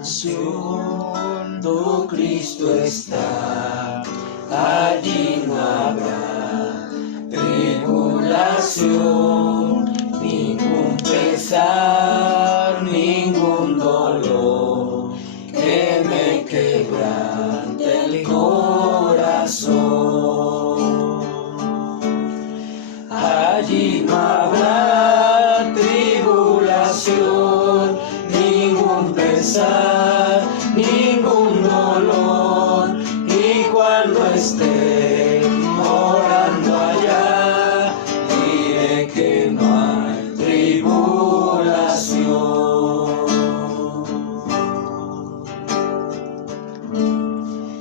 mansión, tu Cristo está, allí no habrá tribulación, ningún pesar, ningún dolor que me quebrante el corazón. Allí no habrá tribulación, ningún pesar, ningún dolor, y cuando esté morando allá, diré que no hay tribulación.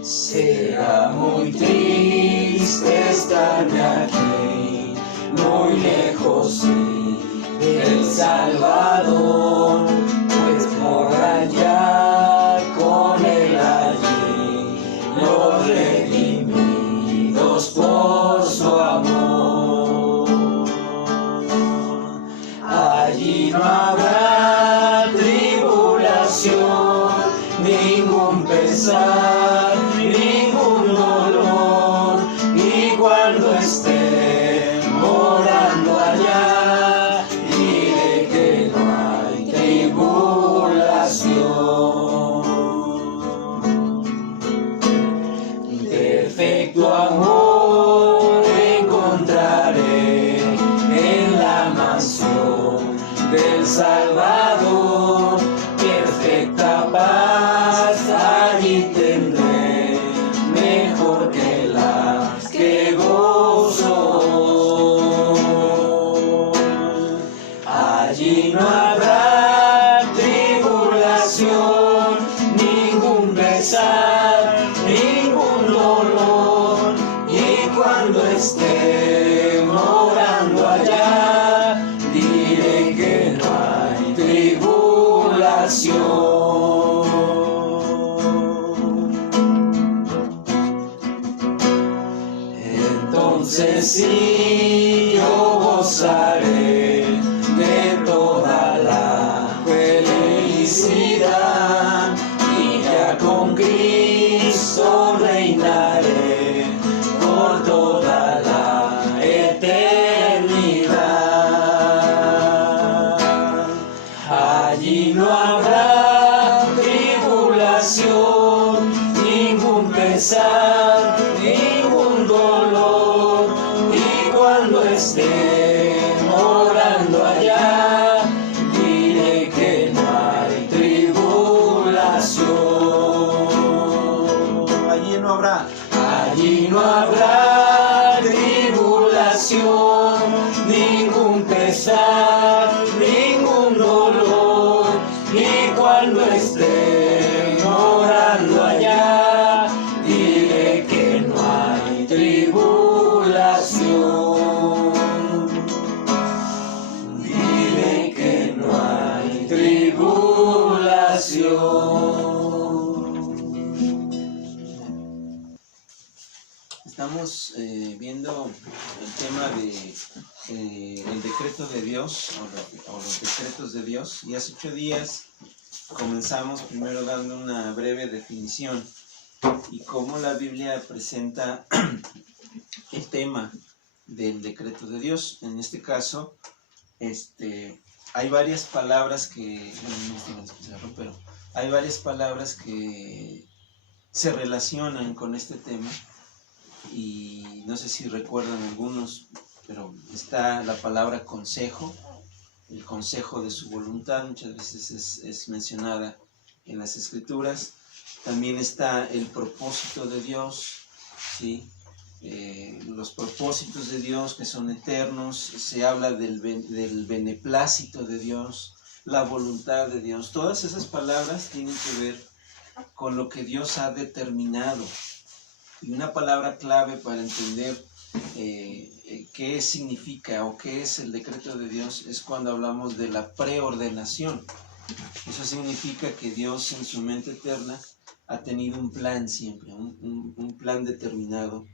Será muy triste estarme aquí, muy lejos del Salvador, pues morar ya con él allí, los redimidos por su amor. Allí no habrá tribulación, ningún pesar, ningún dolor, y cuando esté morando allá, diré que no hay tribulación. Perfecto amor encontraré en la mansión del Salvador, perfecta paz allí tendré, mejor que las que gozo. Allí no habrá tribulación, ningún pesar, ningún dolor, y cuando esté morando allá, diré que no hay tribulación. Entonces sí yo gozaré de toda la felicidad, y ya con Cristo reinaré por toda la eternidad. Allí no habrá tribulación, ningún pesar, ningún dolor, y cuando esté morando allá, diré que no hay tribulación. Allí no habrá tribulación, ningún pesar, ningún dolor, y cuando esté morando allá, diré que no hay tribulación. Diré que no hay tribulación. Estamos viendo el tema de el decreto de Dios o los decretos de Dios, y hace 8 días comenzamos primero dando una breve definición y cómo la Biblia presenta el tema del decreto de Dios. En este caso, hay varias palabras que se relacionan con este tema, y no sé si recuerdan algunos, pero está la palabra consejo, el consejo de su voluntad, muchas veces es mencionada en las Escrituras. También está el propósito de Dios, ¿sí? Los propósitos de Dios que son eternos, se habla del beneplácito de Dios, la voluntad de Dios. Todas esas palabras tienen que ver con lo que Dios ha determinado. Y una palabra clave para entender qué significa o qué es el decreto de Dios es cuando hablamos de la preordenación. Eso significa que Dios en su mente eterna ha tenido un plan siempre, un plan determinado.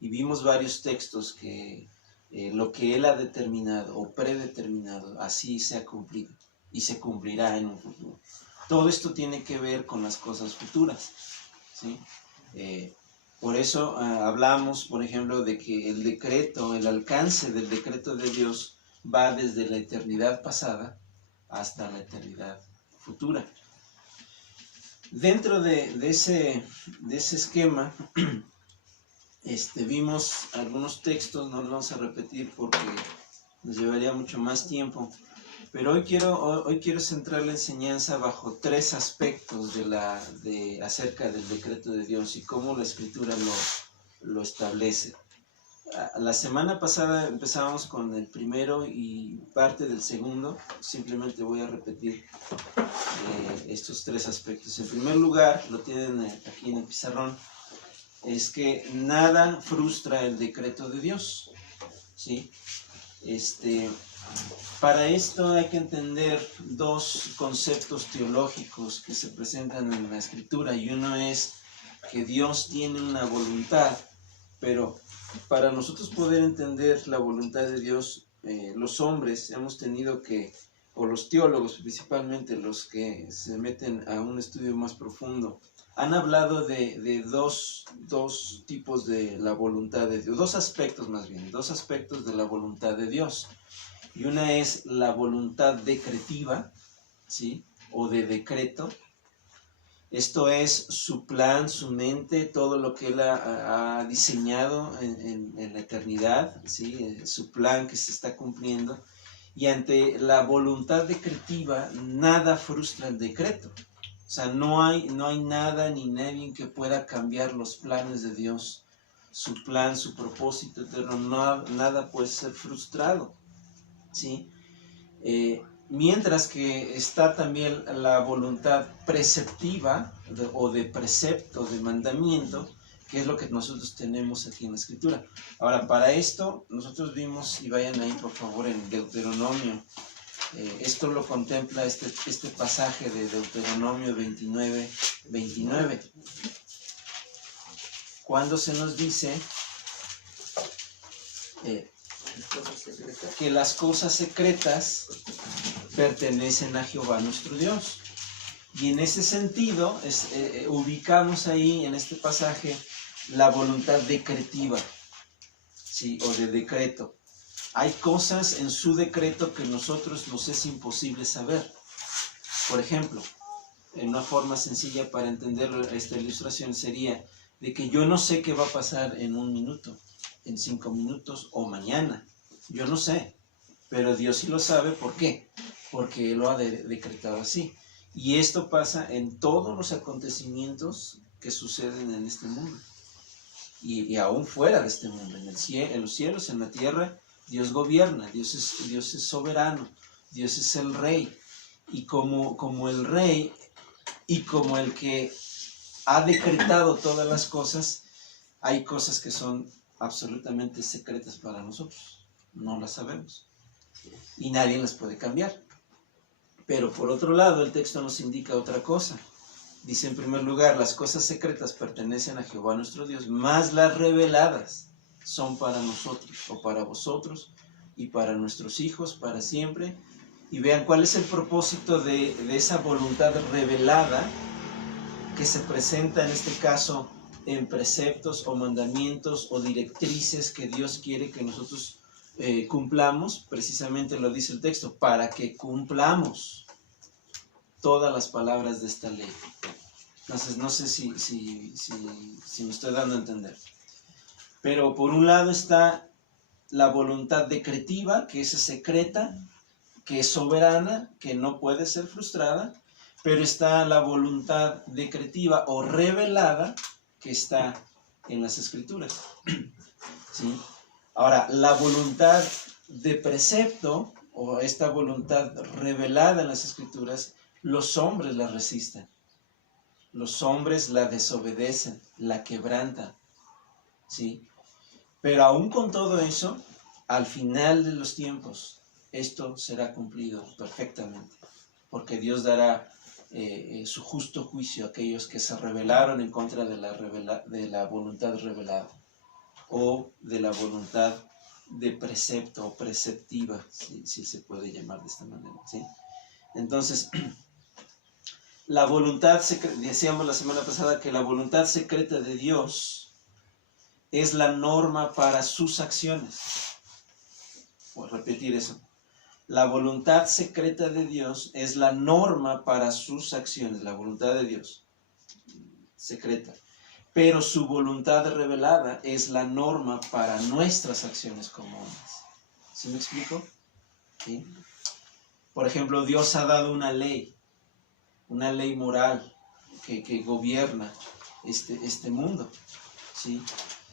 Y vimos varios textos que lo que Él ha determinado o predeterminado, así se ha cumplido y se cumplirá en un futuro. todo esto tiene que ver con las cosas futuras, ¿sí? Por eso hablamos, por ejemplo, de que el decreto, el alcance del decreto de Dios va desde la eternidad pasada hasta la eternidad futura. Dentro de ese esquema, vimos algunos textos, no los vamos a repetir porque nos llevaría mucho más tiempo, pero hoy quiero centrar la enseñanza bajo tres aspectos acerca del decreto de Dios y cómo la Escritura lo establece. La semana pasada empezábamos con el primero y parte del segundo. Simplemente voy a repetir estos tres aspectos. En primer lugar, lo tienen aquí en el pizarrón, es que nada frustra el decreto de Dios, ¿sí? Para esto hay que entender dos conceptos teológicos que se presentan en la Escritura, y uno es que Dios tiene una voluntad, pero para nosotros poder entender la voluntad de Dios, los hombres hemos tenido que, o los teólogos principalmente, los que se meten a un estudio más profundo, han hablado de dos tipos de la voluntad de Dios, dos aspectos de la voluntad de Dios. Y una es la voluntad decretiva, ¿sí? O de decreto. Esto es su plan, su mente, todo lo que Él ha diseñado en la eternidad, ¿sí? Su plan que se está cumpliendo. Y ante la voluntad decretiva, nada frustra el decreto. O sea, no hay nada ni nadie que pueda cambiar los planes de Dios, su plan, su propósito eterno, nada puede ser frustrado, ¿sí? Mientras que está también la voluntad preceptiva o de precepto, de mandamiento, que es lo que nosotros tenemos aquí en la Escritura. Ahora, para esto, nosotros vimos, y vayan ahí por favor en Deuteronomio, esto lo contempla este pasaje de Deuteronomio 29, cuando se nos dice que las cosas secretas pertenecen a Jehová nuestro Dios. Y en ese sentido ubicamos ahí en este pasaje la voluntad decretiva, ¿sí? O de decreto. Hay cosas en su decreto que nosotros nos es imposible saber. Por ejemplo, en una forma sencilla para entender esta ilustración sería de que yo no sé qué va a pasar en 1 minuto, en 5 minutos o mañana. Yo no sé, pero Dios sí lo sabe. ¿Por qué? Porque Él lo ha decretado así. Y esto pasa en todos los acontecimientos que suceden en este mundo. Y aún fuera de este mundo, en los cielos, en la tierra, Dios gobierna, Dios es soberano, Dios es el Rey. Y como el Rey y como el que ha decretado todas las cosas, hay cosas que son absolutamente secretas para nosotros. No las sabemos. Y nadie las puede cambiar. Pero por otro lado, el texto nos indica otra cosa. Dice en primer lugar, las cosas secretas pertenecen a Jehová nuestro Dios, mas las reveladas son para nosotros, o para vosotros, y para nuestros hijos, para siempre. Y vean cuál es el propósito de esa voluntad revelada que se presenta en este caso en preceptos o mandamientos o directrices que Dios quiere que nosotros cumplamos. Precisamente lo dice el texto, para que cumplamos todas las palabras de esta ley. Entonces no sé si me estoy dando a entender. Pero por un lado está la voluntad decretiva, que es secreta, que es soberana, que no puede ser frustrada, pero está la voluntad decretiva o revelada, que está en las Escrituras, ¿sí? Ahora, la voluntad de precepto, o esta voluntad revelada en las Escrituras, los hombres la resisten. Los hombres la desobedecen, la quebrantan, ¿sí? Pero aún con todo eso, al final de los tiempos, esto será cumplido perfectamente, porque Dios dará su justo juicio a aquellos que se rebelaron en contra de la voluntad revelada, o de la voluntad de precepto o preceptiva, si se puede llamar de esta manera, ¿sí? Entonces, la voluntad secreta, decíamos la semana pasada que la voluntad secreta de Dios es la norma para sus acciones. Voy a repetir eso. La voluntad secreta de Dios es la norma para sus acciones, la voluntad de Dios secreta. Pero su voluntad revelada es la norma para nuestras acciones como hombres. ¿Sí me explico? ¿Sí? Por ejemplo, Dios ha dado una ley moral que gobierna este mundo. ¿Sí?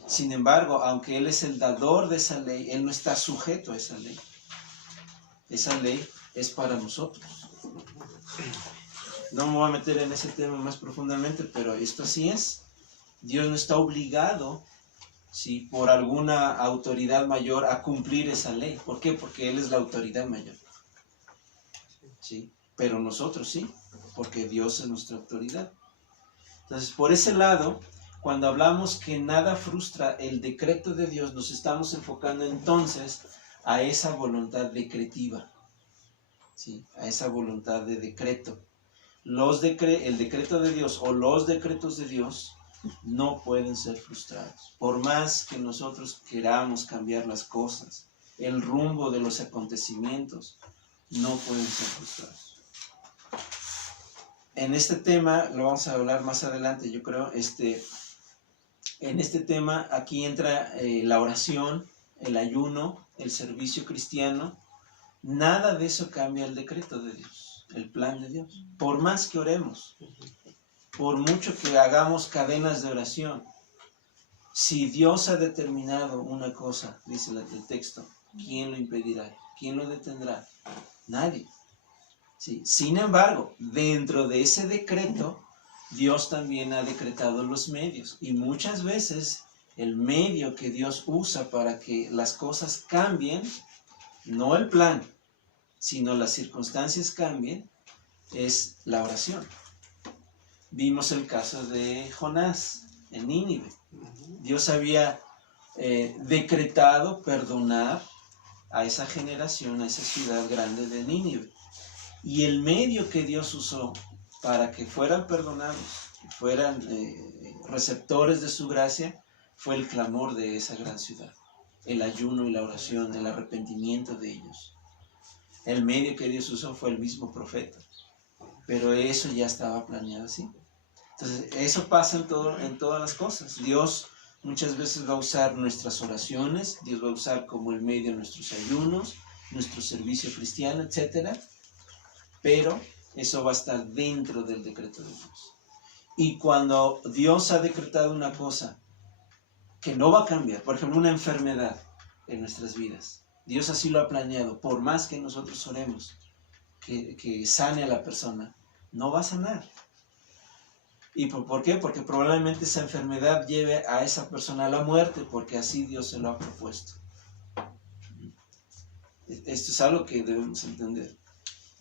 Sin embargo, aunque Él es el dador de esa ley, Él no está sujeto a esa ley. Esa ley es para nosotros. No me voy a meter en ese tema más profundamente, pero esto así es. Dios no está obligado, ¿sí?, por alguna autoridad mayor a cumplir esa ley. ¿Por qué? Porque Él es la autoridad mayor. ¿Sí? Pero nosotros sí, porque Dios es nuestra autoridad. Entonces, por ese lado, cuando hablamos que nada frustra el decreto de Dios, nos estamos enfocando entonces a esa voluntad decretiva, ¿sí?, a esa voluntad de decreto. El decreto de Dios o los decretos de Dios no pueden ser frustrados. Por más que nosotros queramos cambiar las cosas, el rumbo de los acontecimientos, no pueden ser frustrados. En este tema, lo vamos a hablar más adelante, yo creo, en este tema aquí entra la oración, el ayuno, el servicio cristiano. Nada de eso cambia el decreto de Dios, el plan de Dios. Por más que oremos, por mucho que hagamos cadenas de oración, si Dios ha determinado una cosa, dice el texto, ¿quién lo impedirá? ¿Quién lo detendrá? Nadie. ¿Sí? Sin embargo, dentro de ese decreto, Dios también ha decretado los medios. Y muchas veces el medio que Dios usa para que las cosas cambien, no el plan, sino las circunstancias cambien, es la oración. Vimos el caso de Jonás en Nínive. Dios había decretado perdonar a esa generación, a esa ciudad grande de Nínive. Y el medio que Dios usó para que fueran perdonados, que fueran receptores de su gracia, fue el clamor de esa gran ciudad, el ayuno y la oración, el arrepentimiento de ellos. El medio que Dios usó fue el mismo profeta, pero eso ya estaba planeado así. Entonces, eso pasa en todas las cosas. Dios muchas veces va a usar nuestras oraciones, Dios va a usar como el medio nuestros ayunos, nuestro servicio cristiano, etc. Pero eso va a estar dentro del decreto de Dios. Y cuando Dios ha decretado una cosa que no va a cambiar, por ejemplo, una enfermedad en nuestras vidas, Dios así lo ha planeado, por más que nosotros oremos, que sane a la persona, no va a sanar. ¿Y por qué? Porque probablemente esa enfermedad lleve a esa persona a la muerte, porque así Dios se lo ha propuesto. Esto es algo que debemos entender.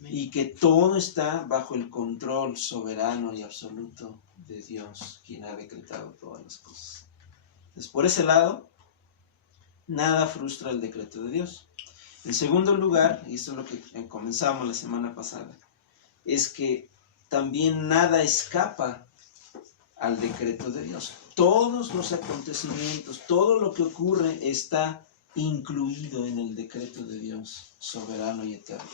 Y que todo está bajo el control soberano y absoluto de Dios, quien ha decretado todas las cosas. Entonces, por ese lado, nada frustra el decreto de Dios. En segundo lugar, y esto es lo que comenzamos la semana pasada, es que también nada escapa al decreto de Dios. Todos los acontecimientos, todo lo que ocurre está incluido en el decreto de Dios, soberano y eterno.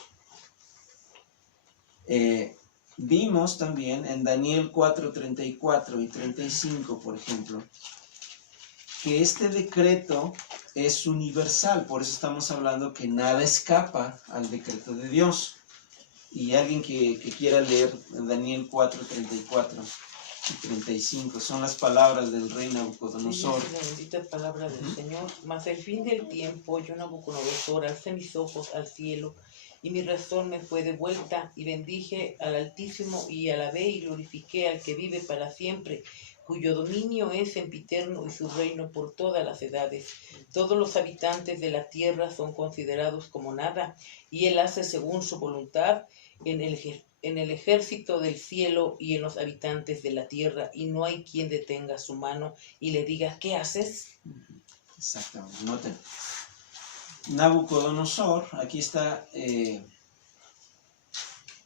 Vimos también en Daniel 4:34 y 35, por ejemplo, que este decreto es universal, por eso estamos hablando que nada escapa al decreto de Dios. Y alguien que quiera leer Daniel 4:34 y 35, son las palabras del rey Nabucodonosor. Sí, la bendita palabra del Señor. Mas al fin del tiempo, yo Nabucodonosor alcé mis ojos al cielo, y mi razón me fue devuelta, y bendije al Altísimo, y alabé y glorifiqué al que vive para siempre, cuyo dominio es sempiterno y su reino por todas las edades. Todos los habitantes de la tierra son considerados como nada, y él hace según su voluntad en el ejército del cielo y en los habitantes de la tierra, y no hay quien detenga su mano y le diga, ¿qué haces? Exactamente, noten. Nabucodonosor, aquí está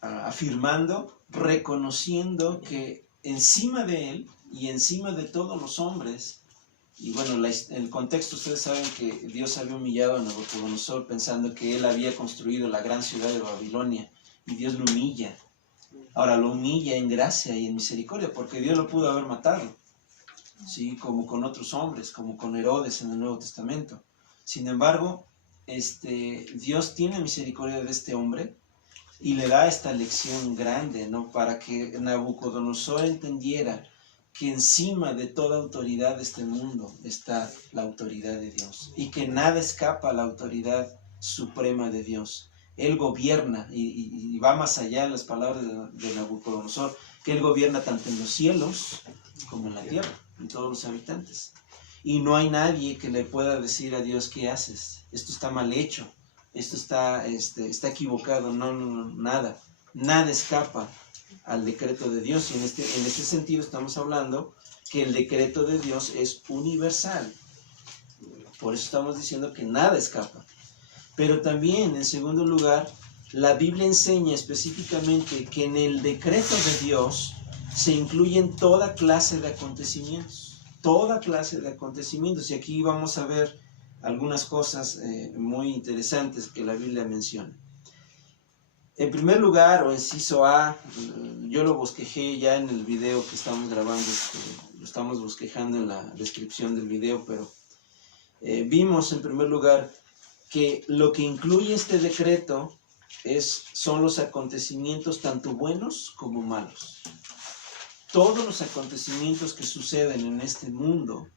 afirmando, reconociendo que encima de él y encima de todos los hombres, y bueno, el contexto, ustedes saben que Dios había humillado a Nabucodonosor pensando que él había construido la gran ciudad de Babilonia, y Dios lo humilla. Ahora lo humilla en gracia y en misericordia, porque Dios lo pudo haber matado, ¿sí? Como con otros hombres, como con Herodes en el Nuevo Testamento. Sin embargo, Dios tiene misericordia de este hombre y le da esta lección grande, ¿no? Para que Nabucodonosor entendiera que encima de toda autoridad de este mundo está la autoridad de Dios y que nada escapa a la autoridad suprema de Dios. Él gobierna y va más allá en las palabras de Nabucodonosor, que Él gobierna tanto en los cielos como en la tierra, en todos los habitantes. Y no hay nadie que le pueda decir a Dios: ¿qué haces? Esto está mal hecho, esto está equivocado. No, nada escapa al decreto de Dios. Y en este sentido estamos hablando que el decreto de Dios es universal. Por eso estamos diciendo que nada escapa. Pero también, en segundo lugar, la Biblia enseña específicamente que en el decreto de Dios se incluyen toda clase de acontecimientos. Toda clase de acontecimientos. Y aquí vamos a ver algunas cosas muy interesantes que la Biblia menciona. En primer lugar, o inciso A, yo lo bosquejé ya en el video que estamos grabando, lo estamos bosquejando en la descripción del video, pero vimos en primer lugar que lo que incluye este decreto son los acontecimientos tanto buenos como malos. Todos los acontecimientos que suceden en este mundo,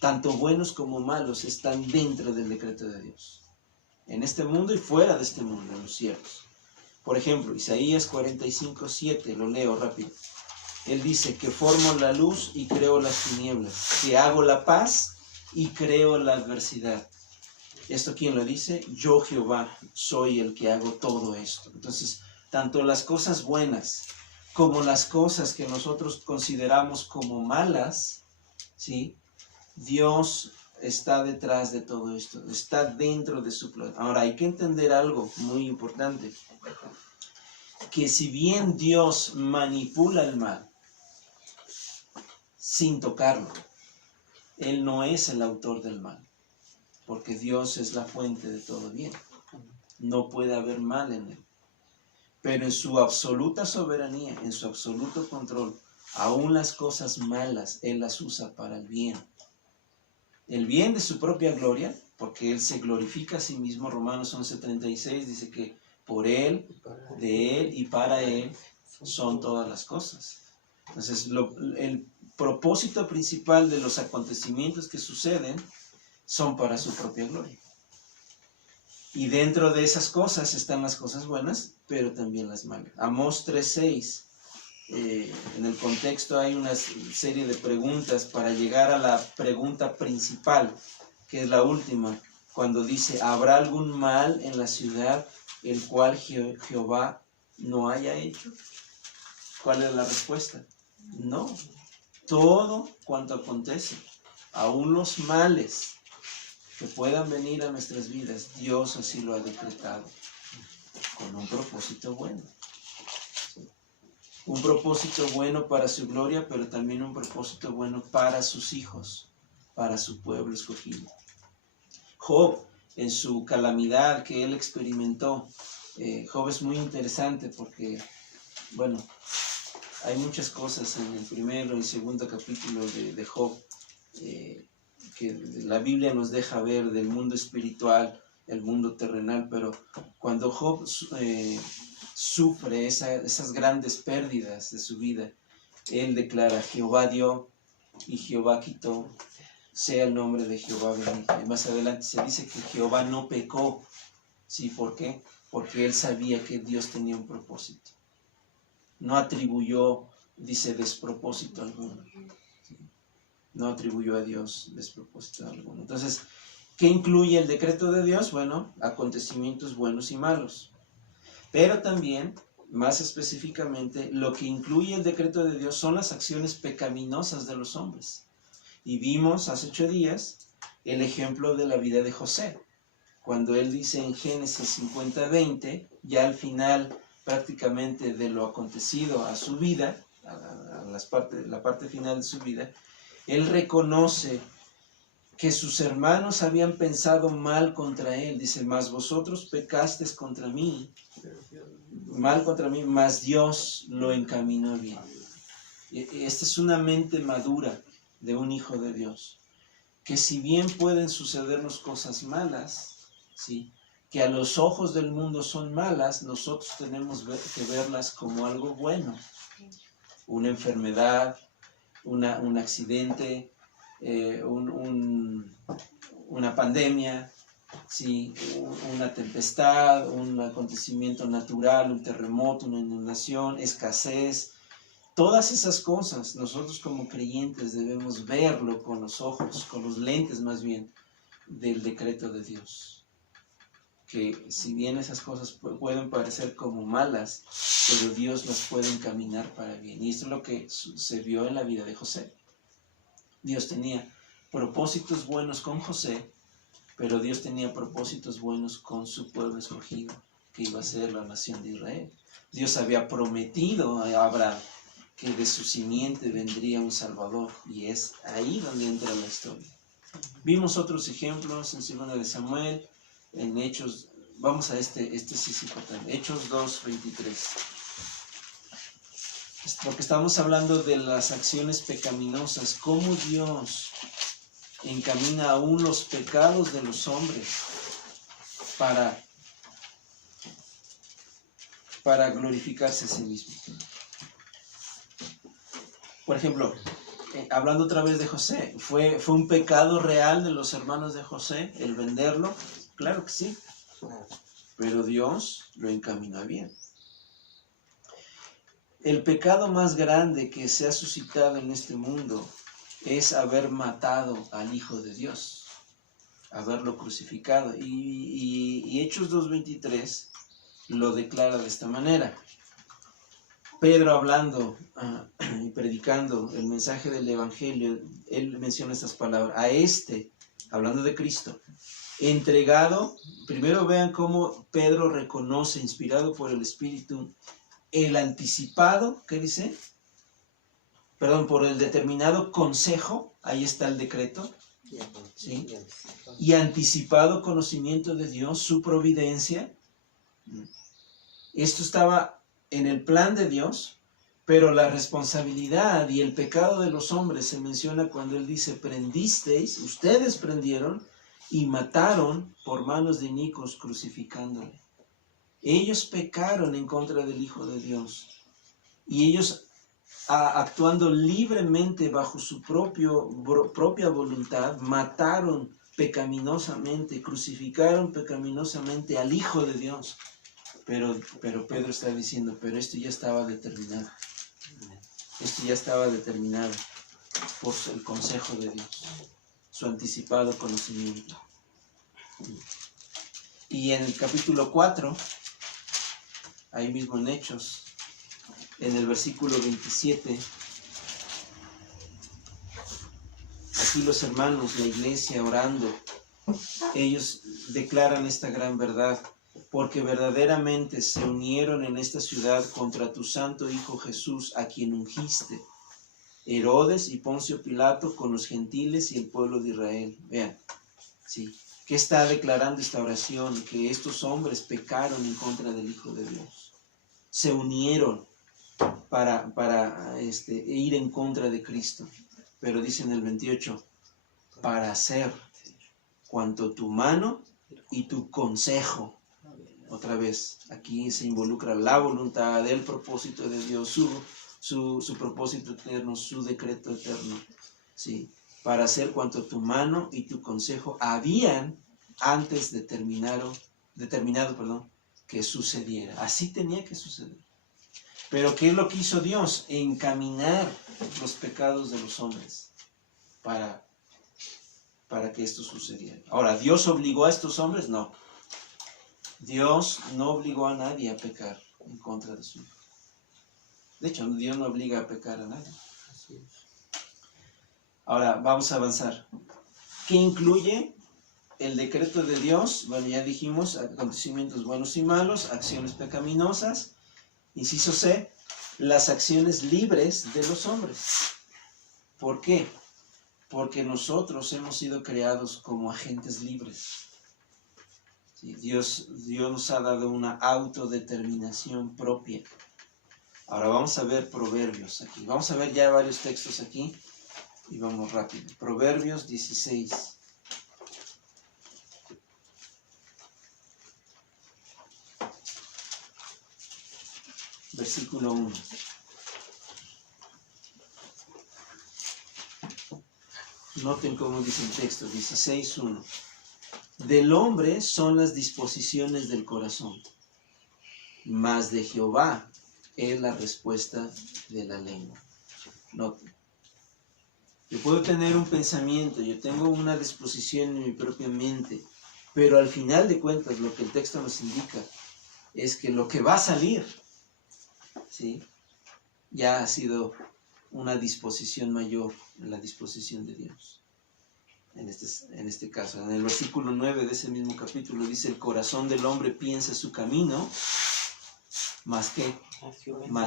tanto buenos como malos, están dentro del decreto de Dios. En este mundo y fuera de este mundo, en los cielos. Por ejemplo, Isaías 45:7, lo leo rápido. Él dice que formo la luz y creo las tinieblas, que hago la paz y creo la adversidad. ¿Esto quién lo dice? Yo, Jehová, soy el que hago todo esto. Entonces, tanto las cosas buenas como las cosas que nosotros consideramos como malas, ¿sí? Dios está detrás de todo esto, está dentro de su plan. Ahora, hay que entender algo muy importante, que si bien Dios manipula el mal sin tocarlo, Él no es el autor del mal, porque Dios es la fuente de todo bien. No puede haber mal en Él. Pero en su absoluta soberanía, en su absoluto control, aún las cosas malas Él las usa para el bien. El bien de su propia gloria, porque Él se glorifica a sí mismo. Romanos 11:36 dice que por Él, de Él y para Él son todas las cosas. Entonces, el propósito principal de los acontecimientos que suceden son para su propia gloria. Y dentro de esas cosas están las cosas buenas, pero también las malas. Amós 3:6. En el contexto hay una serie de preguntas para llegar a la pregunta principal, que es la última, cuando dice: ¿habrá algún mal en la ciudad el cual Jehová no haya hecho? ¿Cuál es la respuesta? No. Todo cuanto acontece, aún los males que puedan venir a nuestras vidas, Dios así lo ha decretado, con un propósito bueno. Un propósito bueno para su gloria, pero también un propósito bueno para sus hijos, para su pueblo escogido. Job, en su calamidad que él experimentó, Job es muy interesante porque, bueno, hay muchas cosas en el primero y segundo capítulo de Job que la Biblia nos deja ver del mundo espiritual, el mundo terrenal, pero cuando Job sufre esas grandes pérdidas de su vida, él declara: Jehová dio y Jehová quitó, sea el nombre de Jehová bendito. Y más adelante se dice que Jehová no pecó. ¿Sí? ¿Por qué? Porque él sabía que Dios tenía un propósito. No atribuyó, dice, despropósito alguno. ¿Sí? No atribuyó a Dios despropósito alguno. Entonces, ¿qué incluye el decreto de Dios? Bueno, acontecimientos buenos y malos. Pero también, más específicamente, lo que incluye el decreto de Dios son las acciones pecaminosas de los hombres. Y vimos hace 8 días el ejemplo de la vida de José, cuando él dice en Génesis 50:20, ya al final prácticamente de lo acontecido a su vida, a la parte final de su vida, él reconoce que sus hermanos habían pensado mal contra él. Dice, mas vosotros pecasteis contra mí, mal contra mí, mas Dios lo encaminó bien. Esta es una mente madura de un hijo de Dios, que si bien pueden sucedernos cosas malas, ¿sí?, que a los ojos del mundo son malas, nosotros tenemos que verlas como algo bueno. Una enfermedad, un accidente, una pandemia, ¿sí?, una tempestad, un acontecimiento natural, un terremoto, una inundación, escasez. Todas esas cosas nosotros como creyentes debemos verlo con los ojos, con los lentes más bien, del decreto de Dios. Que si bien esas cosas pueden parecer como malas, pero Dios las puede encaminar para bien. Y esto es lo que se vio en la vida de José. Dios tenía propósitos buenos con José, pero Dios tenía propósitos buenos con su pueblo escogido, que iba a ser la nación de Israel. Dios había prometido a Abraham que de su simiente vendría un Salvador, y es ahí donde entra la historia. Vimos otros ejemplos en 2 de Samuel, en Hechos. Vamos a este sí es importante, Hechos 2:23. Porque estamos hablando de las acciones pecaminosas, cómo Dios encamina aún los pecados de los hombres para glorificarse a sí mismo. Por ejemplo, hablando otra vez de José, ¿fue un pecado real de los hermanos de José el venderlo? Claro que sí, pero Dios lo encaminó bien. El pecado más grande que se ha suscitado en este mundo es haber matado al Hijo de Dios, haberlo crucificado. Y Hechos 2:23 lo declara de esta manera. Pedro, hablando y predicando el mensaje del Evangelio, él menciona estas palabras: a hablando de Cristo, entregado. Primero vean cómo Pedro reconoce, inspirado por el Espíritu, el anticipado, ¿qué dice? Perdón, por el determinado consejo, ahí está el decreto, ¿sí? Y anticipado conocimiento de Dios, su providencia. Esto estaba en el plan de Dios, pero la responsabilidad y el pecado de los hombres se menciona cuando él dice: prendisteis, ustedes prendieron y mataron por manos de inicuos, crucificándole. Ellos pecaron en contra del Hijo de Dios, y ellos, actuando libremente bajo su propia voluntad, mataron pecaminosamente, crucificaron pecaminosamente al Hijo de Dios. Pero Pedro está diciendo, pero esto ya estaba determinado. Esto ya estaba determinado por el consejo de Dios, su anticipado conocimiento. Y en el capítulo 4, ahí mismo en Hechos, en el versículo 27, aquí los hermanos, la iglesia orando, ellos declaran esta gran verdad: porque verdaderamente se unieron en esta ciudad contra tu santo Hijo Jesús, a quien ungiste, Herodes y Poncio Pilato, con los gentiles y el pueblo de Israel. Vean, ¿sí? ¿Qué está declarando esta oración? Que estos hombres pecaron en contra del Hijo de Dios. Se unieron para ir en contra de Cristo. Pero dice en el 28, para hacer cuanto tu mano y tu consejo. Otra vez, aquí se involucra la voluntad, el propósito de Dios, su propósito eterno, su decreto eterno, ¿sí? Para hacer cuanto tu mano y tu consejo habían antes determinado, que sucediera. Así tenía que suceder. Pero ¿qué es lo que hizo Dios? Encaminar los pecados de los hombres para que esto sucediera. Ahora, ¿Dios obligó a estos hombres? No. Dios no obligó a nadie a pecar en contra de su Hijo. De hecho, Dios no obliga a pecar a nadie. Ahora, vamos a avanzar. ¿Qué incluye el decreto de Dios? Bueno, ya dijimos, acontecimientos buenos y malos, acciones pecaminosas, Inciso C, las acciones libres de los hombres. ¿Por qué? Porque nosotros hemos sido creados como agentes libres. Sí, Dios nos ha dado una autodeterminación propia. Ahora vamos a ver Proverbios aquí. Vamos a ver ya varios textos aquí y vamos rápido. Proverbios 16. Versículo 1. Noten cómo dice el texto, 16:1. Del hombre son las disposiciones del corazón, mas de Jehová es la respuesta de la lengua. Noten. Yo puedo tener un pensamiento, yo tengo una disposición en mi propia mente, pero al final de cuentas lo que el texto nos indica es que lo que va a salir, ¿sí?, ya ha sido una disposición mayor en la disposición de Dios. En este caso, en el versículo 9 de ese mismo capítulo dice: el corazón del hombre piensa su camino, más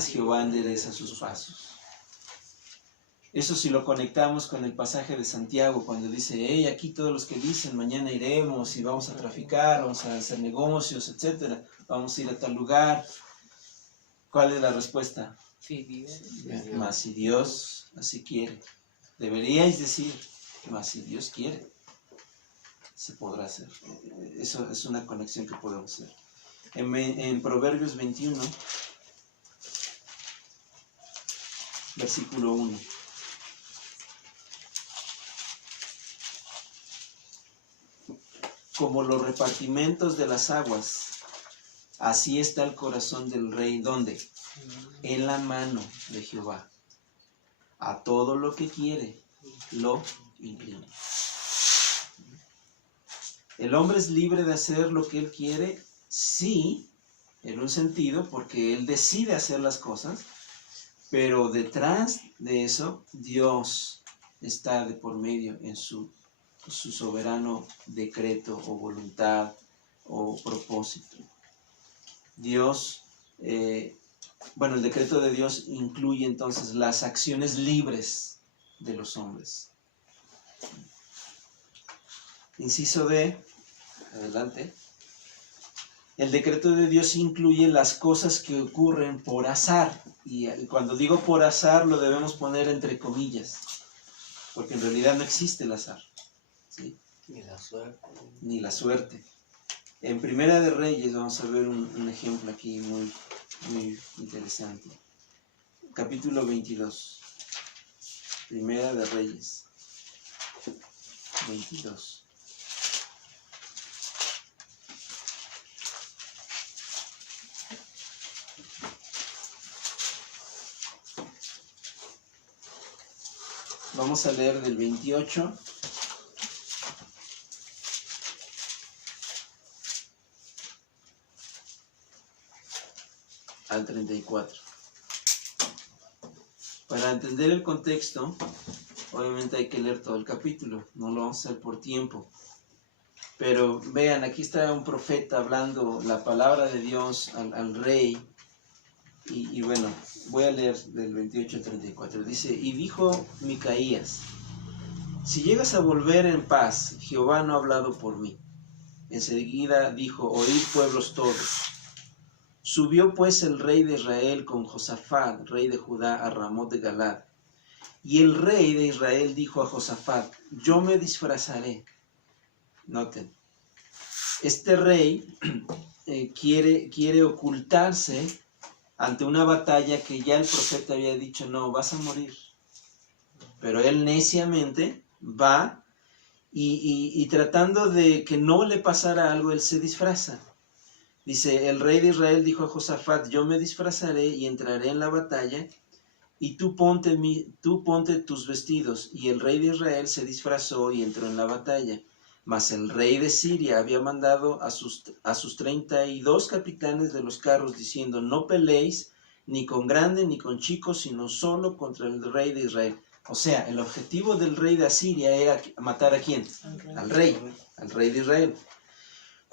Jehová endereza sus pasos. Eso si lo conectamos con el pasaje de Santiago, cuando dice: hey, aquí todos los que dicen mañana iremos y vamos a traficar, vamos a hacer negocios, etcétera, vamos a ir a tal lugar. ¿Cuál es la respuesta? Sí, Mas si Dios así quiere. Deberíais decir: mas si Dios quiere, se podrá hacer. Eso es una conexión que podemos hacer. En Proverbios 21, versículo 1. Como los repartimentos de las aguas, así está el corazón del rey. ¿Dónde? En la mano de Jehová. A todo lo que quiere, lo inclina. El hombre es libre de hacer lo que él quiere, sí, en un sentido, porque él decide hacer las cosas, pero detrás de eso, Dios está de por medio en su soberano decreto o voluntad o propósito. Dios, el decreto de Dios incluye entonces las acciones libres de los hombres. Inciso D, adelante. El decreto de Dios incluye las cosas que ocurren por azar. Y cuando digo por azar lo debemos poner entre comillas, porque en realidad no existe el azar, ¿sí? Ni la suerte. En Primera de Reyes vamos a ver un ejemplo aquí muy, muy interesante. Capítulo 22. Primera de Reyes 22. Vamos a leer del 28 al 34. Para entender el contexto, obviamente hay que leer todo el capítulo, no lo vamos a hacer por tiempo. Pero vean, aquí está un profeta hablando la palabra de Dios al rey. Y bueno, voy a leer del 28 al 34. Dice: y dijo Micaías: si llegas a volver en paz, Jehová no ha hablado por mí. Enseguida dijo: oíd, pueblos todos. Subió pues el rey de Israel con Josafat, rey de Judá, a Ramot de Galad. Y el rey de Israel dijo a Josafat: yo me disfrazaré. Noten, este rey quiere ocultarse ante una batalla que ya el profeta había dicho: no, vas a morir. Pero él neciamente va y tratando de que no le pasara algo, él se disfraza. Dice: el rey de Israel dijo a Josafat: yo me disfrazaré y entraré en la batalla, y tú ponte tus vestidos. Y el rey de Israel se disfrazó y entró en la batalla. Mas el rey de Siria había mandado a sus 32 capitanes de los carros, diciendo: no peleéis ni con grande ni con chico, sino solo contra el rey de Israel. O sea, el objetivo del rey de Asiria era matar ¿a quién? Al rey de Israel.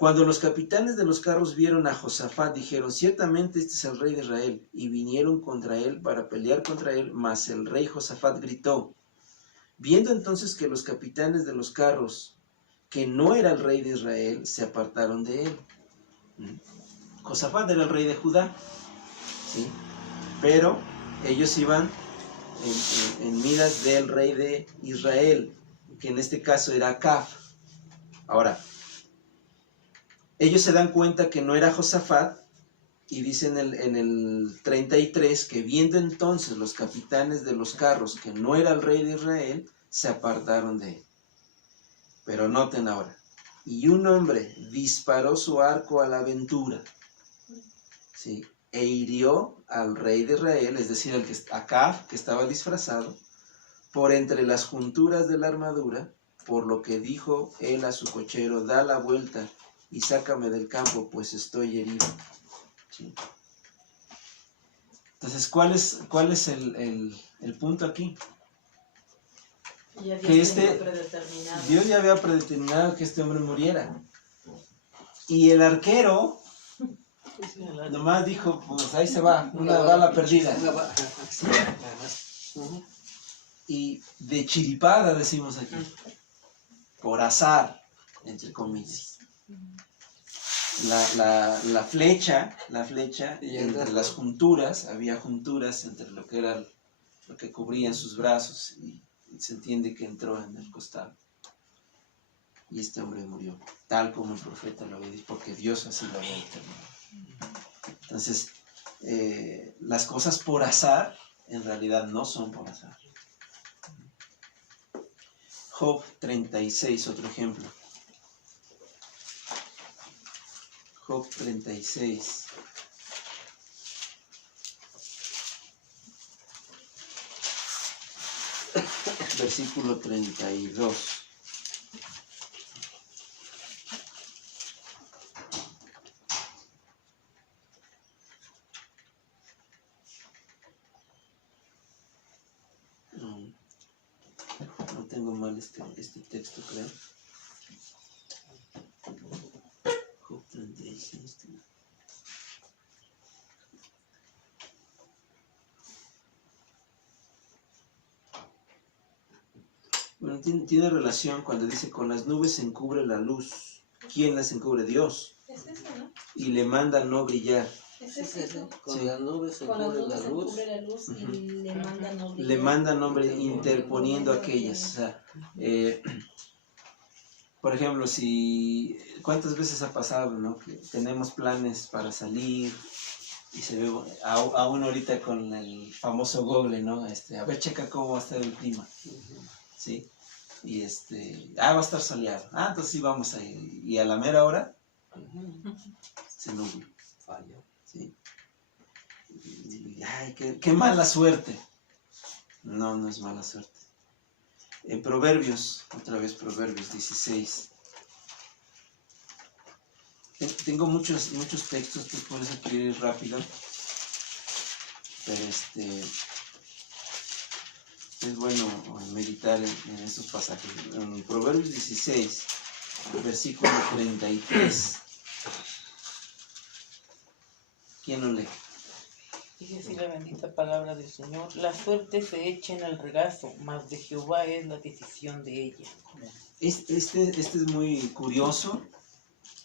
Cuando los capitanes de los carros vieron a Josafat, dijeron, ciertamente este es el rey de Israel, y vinieron contra él para pelear contra él, mas el rey Josafat gritó. Viendo entonces que los capitanes de los carros, que no era el rey de Israel, se apartaron de él. Josafat era el rey de Judá, ¿sí? Pero ellos iban en miras del rey de Israel, que en este caso era Acab. Ahora, ellos se dan cuenta que no era Josafat, y dicen en el 33 que viendo entonces los capitanes de los carros que no era el rey de Israel, se apartaron de él. Pero noten ahora, y un hombre disparó su arco a la aventura, ¿sí? E hirió al rey de Israel, es decir, Acab, que estaba disfrazado, por entre las junturas de la armadura, por lo que dijo él a su cochero, da la vuelta y sácame del campo, pues estoy herido. ¿Sí? Entonces, ¿cuál es el punto aquí? Ya Que Dios ya había predeterminado que este hombre muriera. Y el arquero nomás dijo, pues ahí se va, una bala perdida. ¿Sí? Y de chiripada decimos aquí, por azar, entre comillas. La flecha, entre las junturas, había junturas entre lo que era lo que cubrían sus brazos, y se entiende que entró en el costado. Y este hombre murió, tal como el profeta lo había dicho, porque Dios así lo había determinado. Entonces, las cosas por azar, en realidad no son por azar. Job 36, otro ejemplo. Job 36. Versículo 32. No tengo mal este texto, creo. Job 36. Bueno, tiene relación cuando dice, con las nubes se encubre la luz. ¿Quién las encubre? Dios. Es eso, ¿no? Y le manda no brillar. Es eso. Con Sí. las nubes se Con las cubre nubes la se luz. cubre la luz y le manda no Le brillar. manda nombre interponiendo aquellas. O sea, por ejemplo, ¿cuántas veces ha pasado, no? Que tenemos planes para salir y se ve aún ahorita con el famoso Google, ¿no? A ver, checa cómo va a estar el clima, ¿sí? Y va a estar soleado. Entonces sí vamos a ir. Y a la mera hora se nubla. Falla. ¿Sí? Ay, qué mala suerte. No es mala suerte. En Proverbios, otra vez Proverbios 16. Tengo muchos textos, por eso quiero ir rápido. Pero es bueno meditar en estos pasajes. En Proverbios 16, versículo 33. ¿Quién lo lee? Dice así la bendita palabra del Señor: la suerte se echa en el regazo, mas de Jehová es la decisión de ella. Este es muy curioso,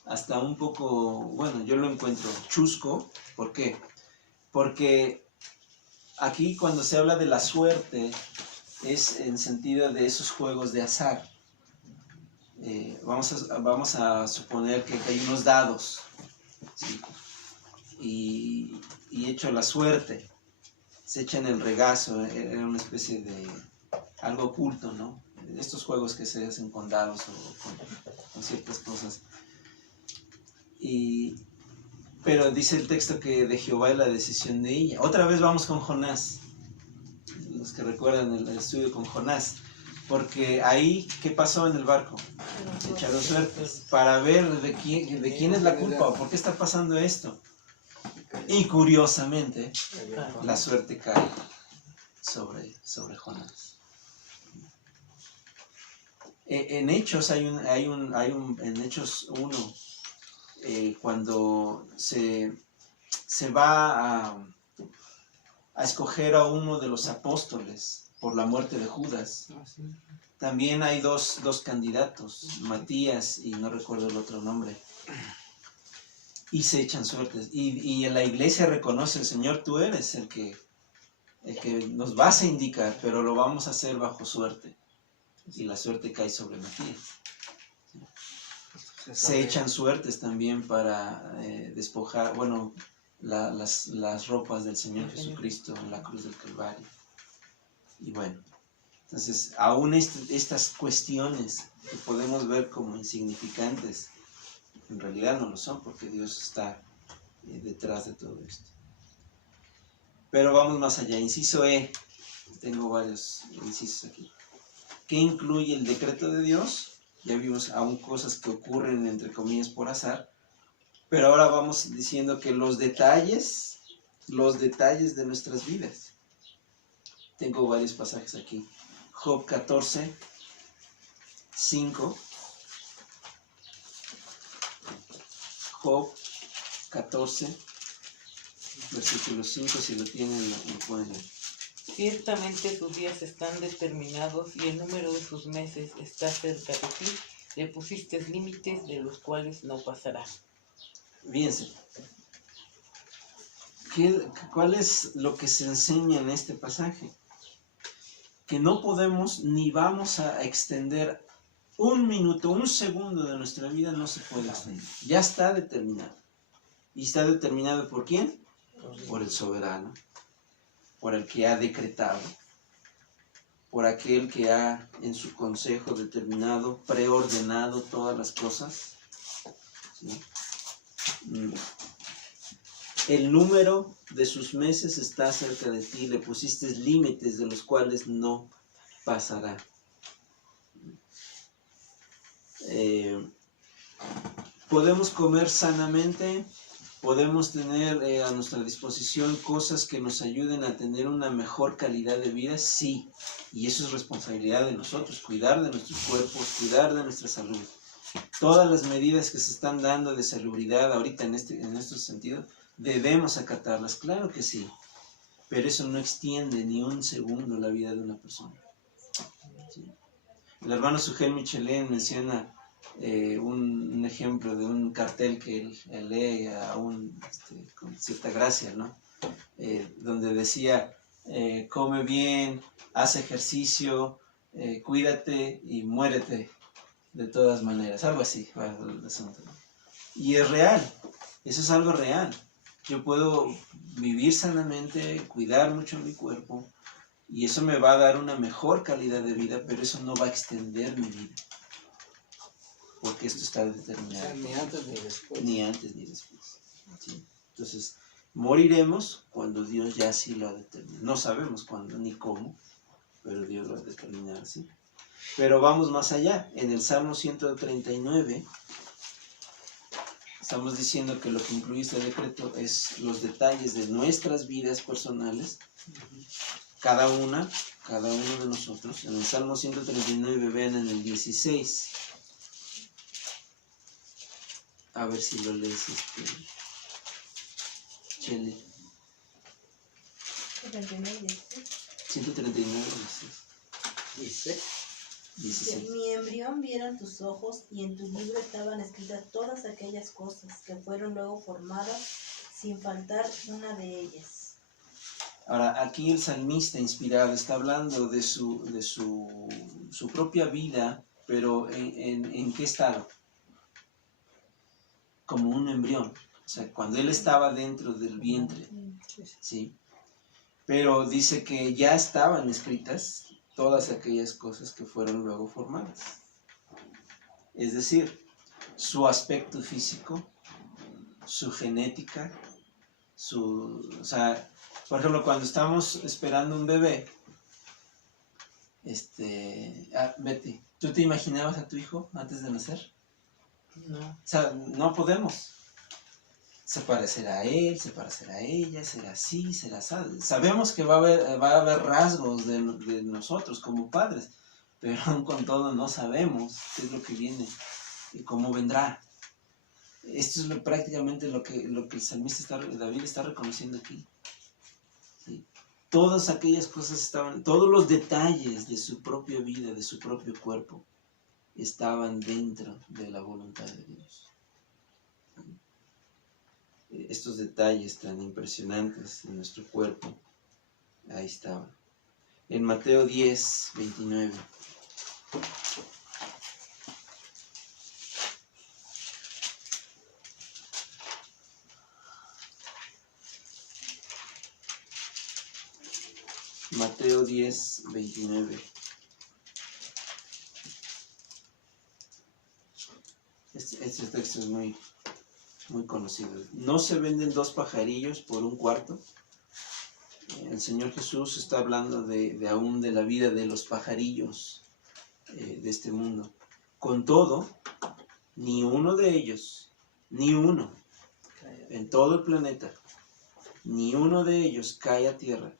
hasta un poco, bueno, yo lo encuentro chusco. ¿Por qué? Porque aquí cuando se habla de la suerte es en sentido de esos juegos de azar. Vamos a suponer que hay unos dados, ¿sí? Y hecho la suerte, se echa en el regazo, era una especie de algo oculto, ¿no? Estos juegos que se hacen con dados o con ciertas cosas. Pero dice el texto que de Jehová es la decisión de ella. Otra vez vamos con Jonás, los que recuerdan el estudio con Jonás, porque ahí, ¿qué pasó en el barco? Echaron suertes para ver de quién es la culpa o por qué está pasando esto. Y curiosamente, la suerte cae sobre Jonás. En Hechos en Hechos 1 cuando se va a escoger a uno de los apóstoles por la muerte de Judas, también hay dos candidatos, Matías y no recuerdo el otro nombre, y se echan suertes. Y en la iglesia reconoce, Señor, tú eres el que nos vas a indicar, pero lo vamos a hacer bajo suerte. Y la suerte cae sobre Matías. Se echan suertes también para despojar, bueno, las ropas del Señor Jesucristo en la cruz del Calvario. Y bueno, entonces aún estas cuestiones que podemos ver como insignificantes, en realidad no lo son, porque Dios está detrás de todo esto. Pero vamos más allá. Inciso E, tengo varios incisos aquí. ¿Qué incluye el decreto de Dios? Ya vimos aún cosas que ocurren entre comillas por azar, pero ahora vamos diciendo que los detalles de nuestras vidas. Tengo varios pasajes aquí. Job 14, 5. Job 14, versículo 5, si lo tienen, lo pueden leer. Ciertamente sus días están determinados y el número de sus meses está cerca de ti. Le pusiste límites de los cuales no pasará. Fíjense, ¿cuál es lo que se enseña en este pasaje? Que no podemos ni vamos a extender un minuto, un segundo de nuestra vida, no se puede extender. Ya está determinado. ¿Y está determinado por quién? Por el soberano, por el que ha decretado, por aquel que ha en su consejo determinado, preordenado todas las cosas. ¿Sí? El número de sus meses está cerca de ti, le pusiste límites de los cuales no pasará. Podemos comer sanamente, podemos tener a nuestra disposición cosas que nos ayuden a tener una mejor calidad de vida, sí, y eso es responsabilidad de nosotros, cuidar de nuestros cuerpos, cuidar de nuestra salud. Todas las medidas que se están dando de salubridad ahorita en este sentido, debemos acatarlas, claro que sí, pero eso no extiende ni un segundo la vida de una persona. ¿Sí? El hermano Sugel Michelén menciona un ejemplo de un cartel que él lee aún con cierta gracia, ¿no? Donde decía, come bien, haz ejercicio, cuídate y muérete de todas maneras, algo así. Y es real, eso es algo real. Yo puedo vivir sanamente, cuidar mucho mi cuerpo, y eso me va a dar una mejor calidad de vida, pero eso no va a extender mi vida. Porque esto está determinado. O sea, ni antes ni después. Ni antes ni después. ¿Sí? Entonces, moriremos cuando Dios ya sí lo ha determinado. No sabemos cuándo ni cómo, pero Dios lo ha determinado, ¿sí? Pero vamos más allá. En el Salmo 139, estamos diciendo que lo que incluye este decreto es los detalles de nuestras vidas personales, cada uno de nosotros. En el Salmo 139, vean en el 16. A ver si lo lees, Chele. 139, 16. Que mi embrión vieron tus ojos y en tu libro estaban escritas todas aquellas cosas que fueron luego formadas sin faltar una de ellas. Ahora, aquí el salmista inspirado está hablando de su propia vida, pero ¿en qué estado? Como un embrión, o sea, cuando él estaba dentro del vientre, ¿sí? Pero dice que ya estaban escritas todas aquellas cosas que fueron luego formadas. Es decir, su aspecto físico, su genética, o sea, por ejemplo, cuando estamos esperando un bebé, Betty, ¿tú te imaginabas a tu hijo antes de nacer? No. O sea, no podemos. Se parecerá a él, se parecerá a ella, será así, será así. Sabemos que va a haber rasgos de nosotros como padres, pero aún con todo no sabemos qué es lo que viene y cómo vendrá. Esto es prácticamente lo que el salmista David está reconociendo aquí. ¿Sí? Todas aquellas cosas estaban, todos los detalles de su propia vida, de su propio cuerpo, estaban dentro de la voluntad de Dios. ¿Sí? Estos detalles tan impresionantes de nuestro cuerpo, ahí estaban. En Mateo 10, 29. Mateo 10, 29. Este texto es muy conocido. ¿No se venden 2 pajarillos por un cuarto? El Señor Jesús está hablando aún de la vida de los pajarillos de este mundo. Con todo, ni uno de ellos, ni uno, en todo el planeta, ni uno de ellos cae a tierra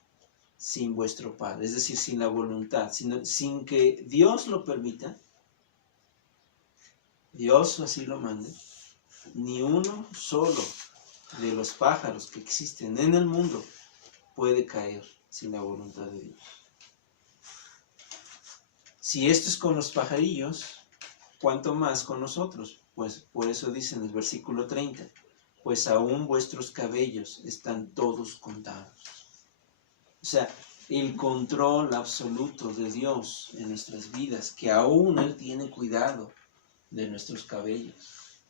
sin vuestro Padre, es decir, sin la voluntad, sin que Dios lo permita, Dios así lo mande, ni uno solo de los pájaros que existen en el mundo puede caer sin la voluntad de Dios. Si esto es con los pajarillos, ¿cuánto más con nosotros? Pues por eso dice en el versículo 30, pues aún vuestros cabellos están todos contados. O sea, el control absoluto de Dios en nuestras vidas, que aún Él tiene cuidado de nuestros cabellos.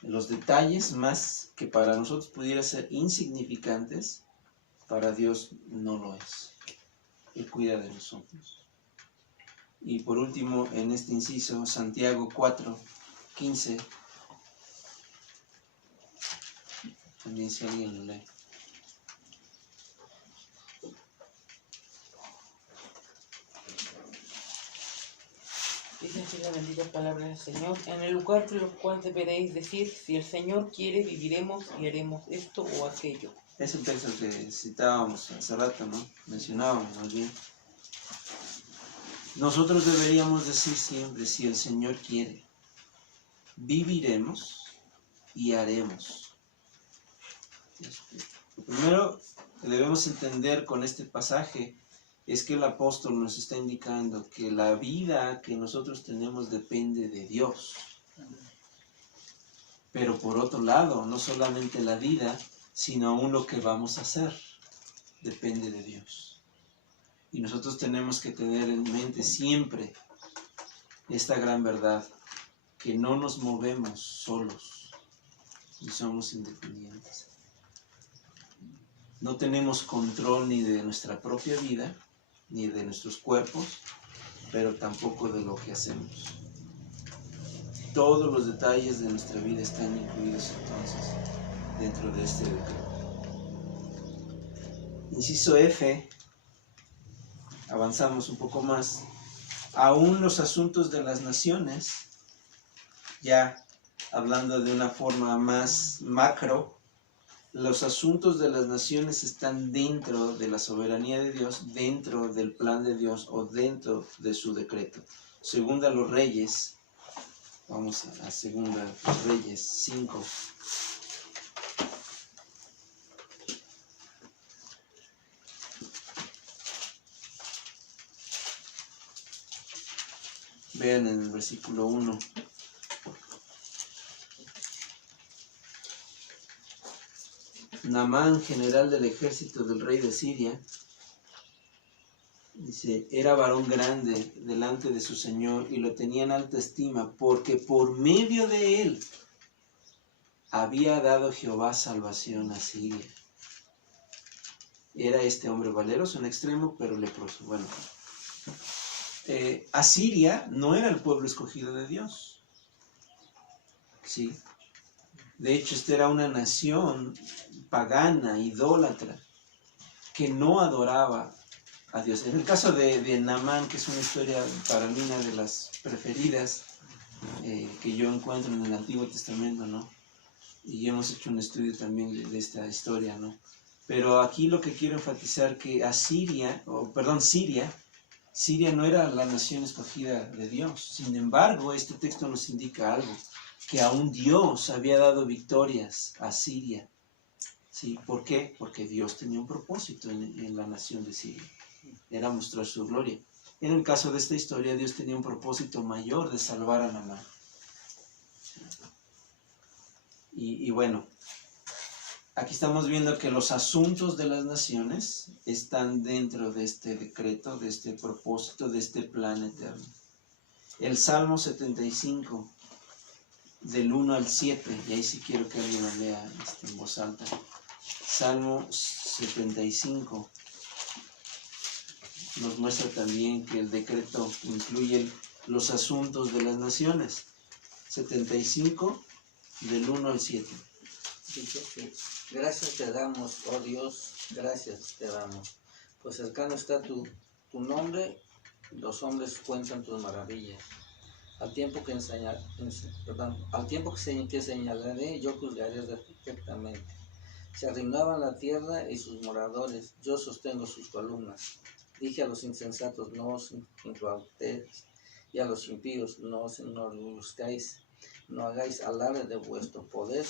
Los detalles más que para nosotros pudieran ser insignificantes, para Dios no lo es. Él cuida de nosotros. Y por último, en este inciso, Santiago 4, 15. También si alguien lo lee. Dice así la bendita palabra del Señor: en el lugar de lo cual deberéis decir, si el Señor quiere, viviremos y haremos esto o aquello. Es el texto que citábamos hace rato, ¿no? Mencionábamos más bien. Nosotros deberíamos decir siempre, si el Señor quiere, viviremos y haremos. Lo primero que debemos entender con este pasaje es que el apóstol nos está indicando que la vida que nosotros tenemos depende de Dios. Pero por otro lado, no solamente la vida, sino aún lo que vamos a hacer depende de Dios. Y nosotros tenemos que tener en mente siempre esta gran verdad, que no nos movemos solos y somos independientes. No tenemos control ni de nuestra propia vida, ni de nuestros cuerpos, pero tampoco de lo que hacemos. Todos los detalles de nuestra vida están incluidos entonces dentro de este decreto. Inciso F, avanzamos un poco más. Aún los asuntos de las naciones, ya hablando de una forma más macro, los asuntos de las naciones están dentro de la soberanía de Dios, dentro del plan de Dios o dentro de su decreto. Segunda a los Reyes, vamos a Segunda a los Reyes 5. Vean en el versículo 1. Naamán, general del ejército del rey de Siria, dice, era varón grande delante de su señor y lo tenía en alta estima, porque por medio de él había dado Jehová salvación a Siria. Era este hombre valeroso en extremo, pero leproso. Bueno, Asiria no era el pueblo escogido de Dios. Sí. De hecho, esta era una nación pagana, idólatra, que no adoraba a Dios. En el caso de Naamán, que es una historia para mí una de las preferidas que yo encuentro en el Antiguo Testamento, ¿no? Y hemos hecho un estudio también de esta historia, ¿no? Pero aquí lo que quiero enfatizar que Siria Siria no era la nación escogida de Dios. Sin embargo, este texto nos indica algo, que aún Dios había dado victorias a Siria. ¿Sí? ¿Por qué? Porque Dios tenía un propósito en la nación de Siria. Era mostrar su gloria. En el caso de esta historia, Dios tenía un propósito mayor de salvar a Naamán. Y bueno, aquí estamos viendo que los asuntos de las naciones están dentro de este decreto, de este propósito, de este plan eterno. El Salmo 75, del 1 al 7, y ahí sí quiero que alguien lo lea en voz alta. Salmo 75 nos muestra también que el decreto incluye los asuntos de las naciones. 75, del 1 al 7. Dice que gracias te damos, oh Dios, gracias te damos, pues cercano está tu nombre, los hombres cuentan tus maravillas. Al tiempo que señalaré, yo juzgaré perfectamente. Se arruinaban la tierra y sus moradores, yo sostengo sus columnas. Dije a los insensatos, no os inflautéis, y a los impíos, no os enorgullezcáis, no hagáis alarde de vuestro poder,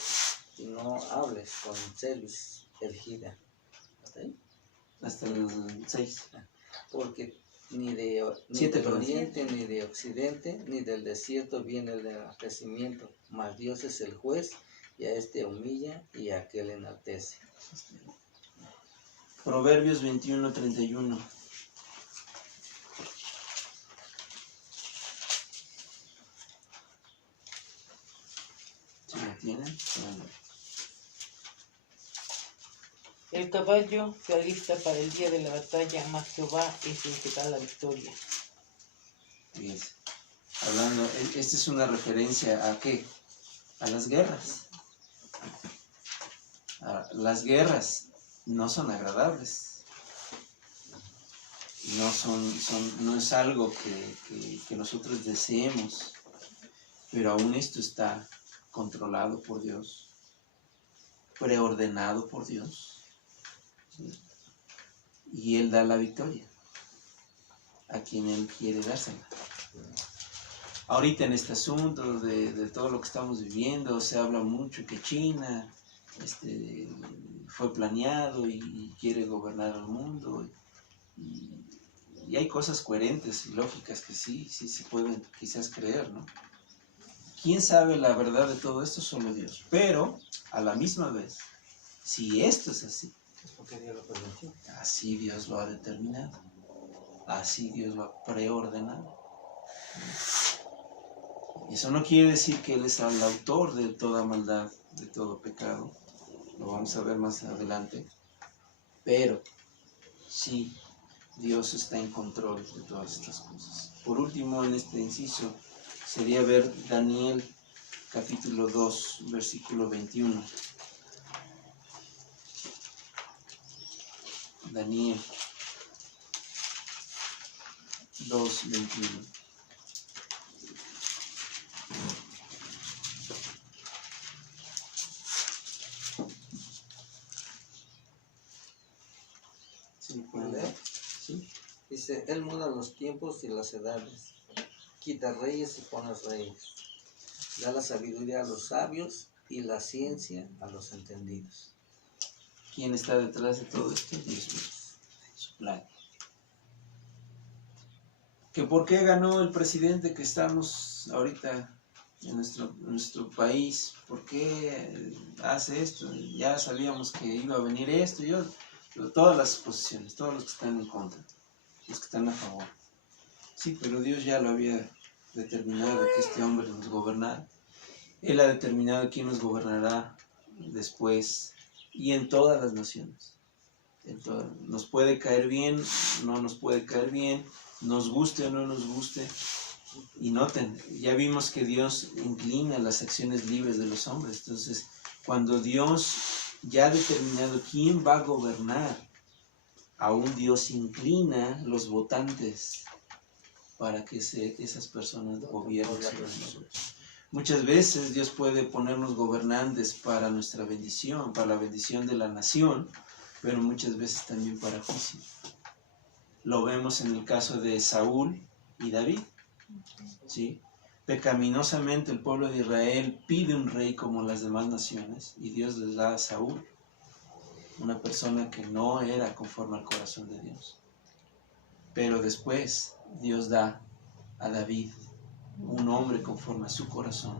y no hables con cerviz erigida. ¿Hasta ahí? Hasta el 6. Porque ni del oriente, ni de occidente, ni del desierto viene el enaltecimiento, mas Dios es el juez, y a este humilla y a aquel enaltece. Proverbios 21, 31. ¿Sí lo tienen? Bueno. El caballo se alista para el día de la batalla, mas Jehová es el que da la victoria. Fíjense. Hablando, esta es una referencia ¿a qué? A las guerras. Las guerras no son agradables. No es algo que nosotros deseemos, pero aún esto está controlado por Dios, preordenado por Dios, ¿sí? Y Él da la victoria a quien Él quiere dársela. Ahorita en este asunto de todo lo que estamos viviendo, se habla mucho que China fue planeado y quiere gobernar el mundo, y hay cosas coherentes y lógicas que sí se pueden quizás creer, ¿no? ¿Quién sabe la verdad de todo esto? Solo Dios. Pero, a la misma vez, si esto es así, Es porque Dios lo permitió. así Dios lo ha determinado, así Dios lo ha preordenado. Y eso no quiere decir que Él es el autor de toda maldad, de todo pecado, lo vamos a ver más adelante, pero sí, Dios está en control de todas estas cosas. Por último, en este inciso, sería ver Daniel capítulo 2, versículo 21. Daniel 2, 21. ¿Sí me pueden leer? ¿Sí? Dice, Él muda los tiempos y las edades, quita reyes y pone reyes, da la sabiduría a los sabios y la ciencia a los entendidos. ¿Quién está detrás de todo esto? Dios mismo, su plan. ¿Que por qué ganó el presidente que estamos ahorita en nuestro país? ¿Por qué hace esto? Ya sabíamos que iba a venir esto, todas las posiciones, todos los que están en contra, los que están a favor. Sí, pero Dios ya lo había determinado que este hombre nos gobernara. Él ha determinado quién nos gobernará después y en todas las naciones. Nos puede caer bien, no nos puede caer bien, nos guste o no nos guste. Y noten, ya vimos que Dios inclina las acciones libres de los hombres. Entonces, cuando Dios ya ha determinado quién va a gobernar, aún Dios inclina los votantes para que esas personas gobiernen sobre nosotros. Muchas veces Dios puede ponernos gobernantes para nuestra bendición, para la bendición de la nación, pero muchas veces también para juicio. Lo vemos en el caso de Saúl y David, ¿sí? Pecaminosamente el pueblo de Israel pide un rey como las demás naciones y Dios les da a Saúl, una persona que no era conforme al corazón de Dios. Pero después Dios da a David, un hombre conforme a su corazón,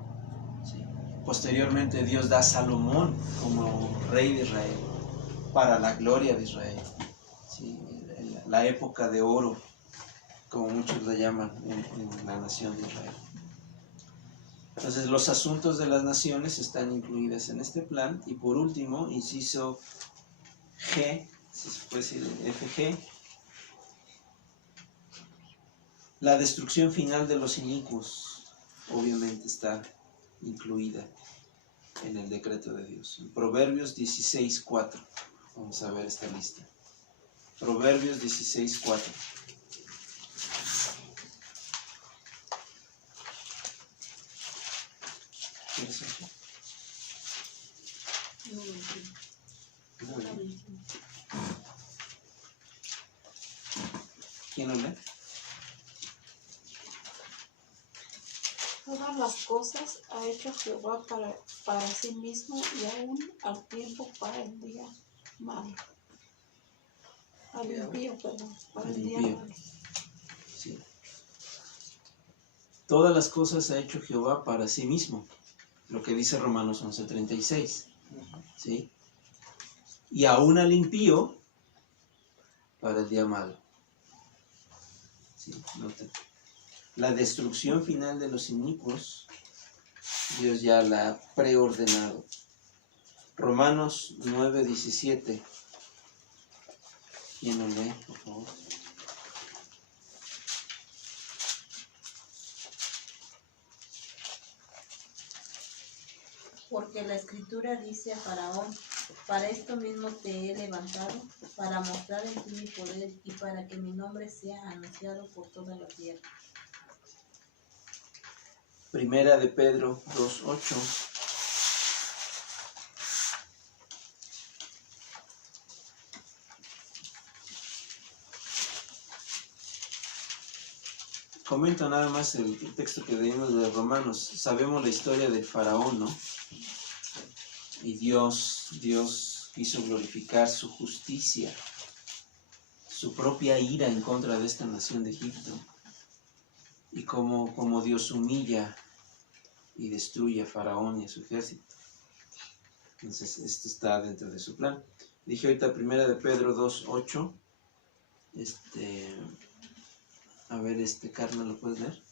¿sí? Posteriormente Dios da a Salomón como rey de Israel, para la gloria de Israel, ¿sí? La época de oro, como muchos la llaman en la nación de Israel. Entonces los asuntos de las naciones están incluidas en este plan. Y por último, inciso G, si se puede decir FG, la destrucción final de los inicuos obviamente está incluida en el decreto de Dios. En Proverbios 16:4, vamos a ver esta lista. Proverbios 16:4. ¿Quieres eso? ¿Quién lo lee? Todas las cosas ha hecho Jehová para sí mismo y aún al tiempo para el día malo. Al impío, perdón, para el día Impío. malo. Sí. Todas las cosas ha hecho Jehová para sí mismo, lo que dice Romanos 11:36, ¿sí? Y aún al impío para el día malo. ¿Sí? Noten. La destrucción final de los inicuos, Dios ya la ha preordenado. Romanos 9:17. ¿Quién lo lee, por favor? Porque la Escritura dice a Faraón: para esto mismo te he levantado, para mostrar en ti mi poder y para que mi nombre sea anunciado por toda la tierra. Primera de Pedro 2:8. Comento nada más el texto que leímos de Romanos. Sabemos la historia de Faraón, ¿no? Y Dios quiso glorificar su justicia, su propia ira en contra de esta nación de Egipto. Y como Dios humilla y destruye a Faraón y a su ejército. Entonces, esto está dentro de su plan. Dije ahorita primera de Pedro 2:8. A ver, Carmen, ¿lo puedes leer?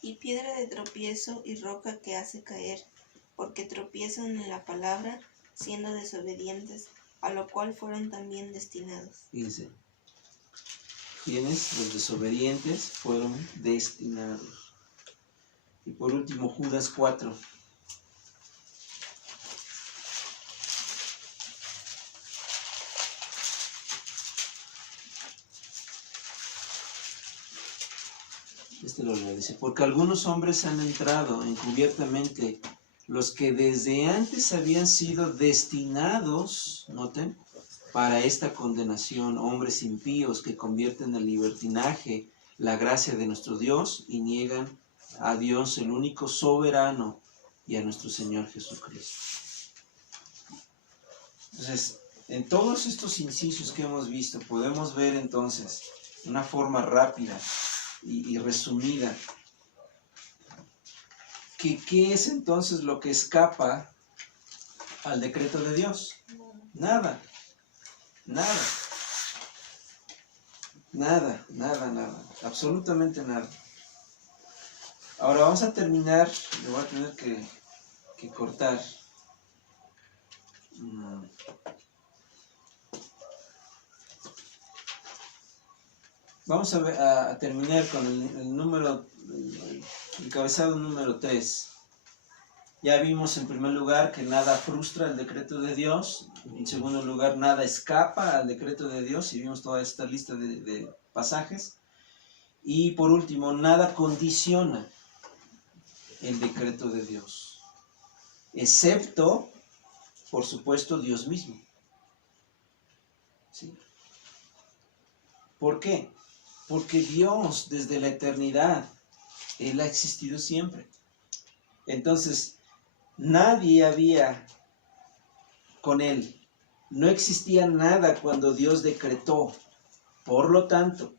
Y piedra de tropiezo y roca que hace caer, porque tropiezan en la palabra, siendo desobedientes, a lo cual fueron también destinados. Fíjense. ¿Quiénes? Los desobedientes fueron destinados. Y por último, Judas 4. Lo leo, dice: porque algunos hombres han entrado encubiertamente, los que desde antes habían sido destinados, noten, para esta condenación, hombres impíos que convierten en libertinaje la gracia de nuestro Dios y niegan a Dios, el único soberano, y a nuestro Señor Jesucristo. Entonces, en todos estos incisos que hemos visto, podemos ver entonces, de una forma rápida y resumida, ¿qué es entonces lo que escapa al decreto de Dios? Nada, absolutamente nada. Ahora vamos a terminar, le voy a tener que cortar. Vamos a terminar con el encabezado número 3. Ya vimos en primer lugar que nada frustra el decreto de Dios. En segundo lugar, nada escapa al decreto de Dios. Y vimos toda esta lista de pasajes. Y por último, nada condiciona el decreto de Dios. Excepto, por supuesto, Dios mismo. ¿Sí? ¿Por qué? Porque Dios desde la eternidad, Él ha existido siempre. Entonces, nadie había con Él. No existía nada cuando Dios decretó. Por lo tanto,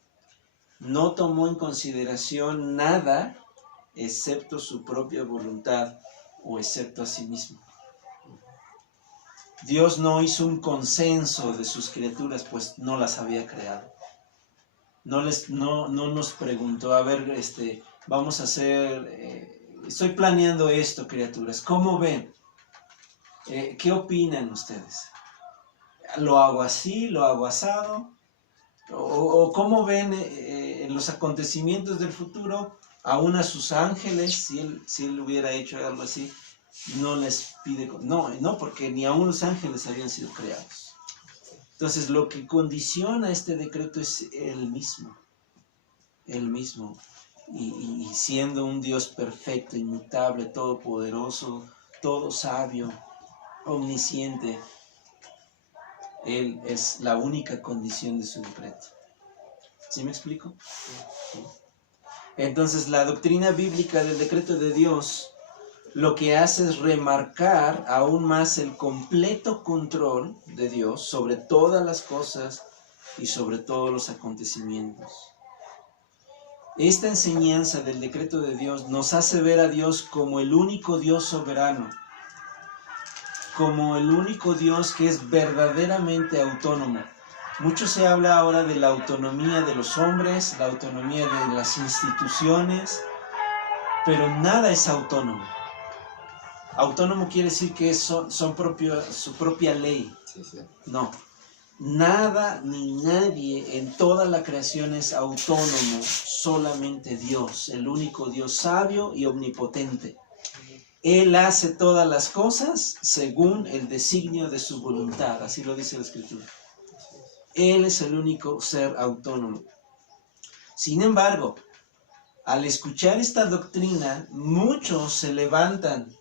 no tomó en consideración nada excepto su propia voluntad o excepto a sí mismo. Dios no hizo un consenso de sus criaturas, pues no las había creado. No nos preguntó, a ver, vamos a hacer, estoy planeando esto, criaturas, ¿cómo ven? ¿Qué opinan ustedes? ¿Lo hago así? ¿Lo hago asado? ¿O cómo ven en los acontecimientos del futuro? Aún a sus ángeles, si él hubiera hecho algo así, no les pide, no, porque ni aún los ángeles habían sido creados. Entonces, lo que condiciona este decreto es Él mismo, y siendo un Dios perfecto, inmutable, todopoderoso, todo sabio, omnisciente, Él es la única condición de su decreto. ¿Sí me explico? Sí. Entonces, la doctrina bíblica del decreto de Dios lo que hace es remarcar aún más el completo control de Dios sobre todas las cosas y sobre todos los acontecimientos. Esta enseñanza del decreto de Dios nos hace ver a Dios como el único Dios soberano, como el único Dios que es verdaderamente autónomo. Mucho se habla ahora de la autonomía de los hombres, la autonomía de las instituciones, pero nada es autónomo. Autónomo quiere decir que son su propia ley. Sí, sí. No, nada ni nadie en toda la creación es autónomo, solamente Dios, el único Dios sabio y omnipotente. Él hace todas las cosas según el designio de su voluntad, así lo dice la Escritura. Él es el único ser autónomo. Sin embargo, al escuchar esta doctrina, muchos se levantan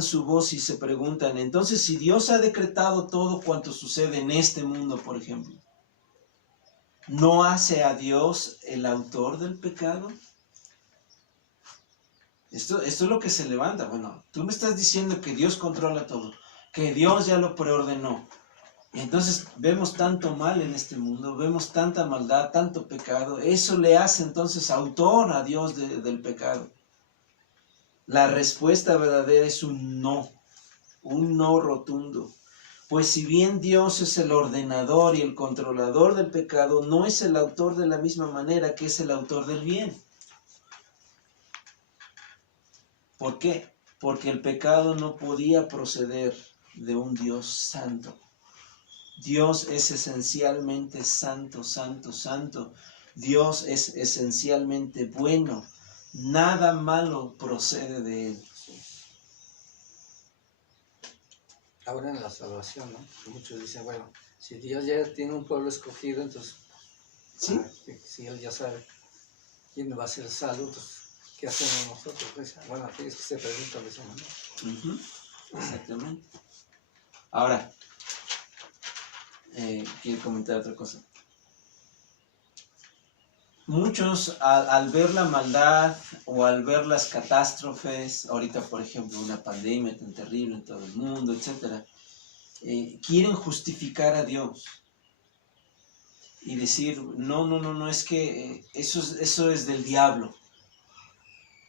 su voz y se preguntan, entonces, si Dios ha decretado todo cuanto sucede en este mundo, por ejemplo, ¿no hace a Dios el autor del pecado? Esto es lo que se levanta. Bueno, tú me estás diciendo que Dios controla todo, que Dios ya lo preordenó. Entonces vemos tanto mal en este mundo, vemos tanta maldad, tanto pecado. Eso le hace entonces autor a Dios del pecado. La respuesta verdadera es un no rotundo. Pues si bien Dios es el ordenador y el controlador del pecado, no es el autor de la misma manera que es el autor del bien. ¿Por qué? Porque el pecado no podía proceder de un Dios santo. Dios es esencialmente santo, santo, santo. Dios es esencialmente bueno. Nada malo procede de Él. Ahora en la salvación, ¿no? Muchos dicen, bueno, si Dios ya tiene un pueblo escogido, entonces, ¿sí? Si Él ya sabe quién va a ser salvo, entonces, ¿qué hacemos nosotros? Pues, bueno, aquí es que se pregunta de esa manera. Exactamente. Ahora, quiero comentar otra cosa. Muchos al ver la maldad o al ver las catástrofes, ahorita por ejemplo una pandemia tan terrible en todo el mundo, etc., quieren justificar a Dios y decir, no, es que eso es del diablo.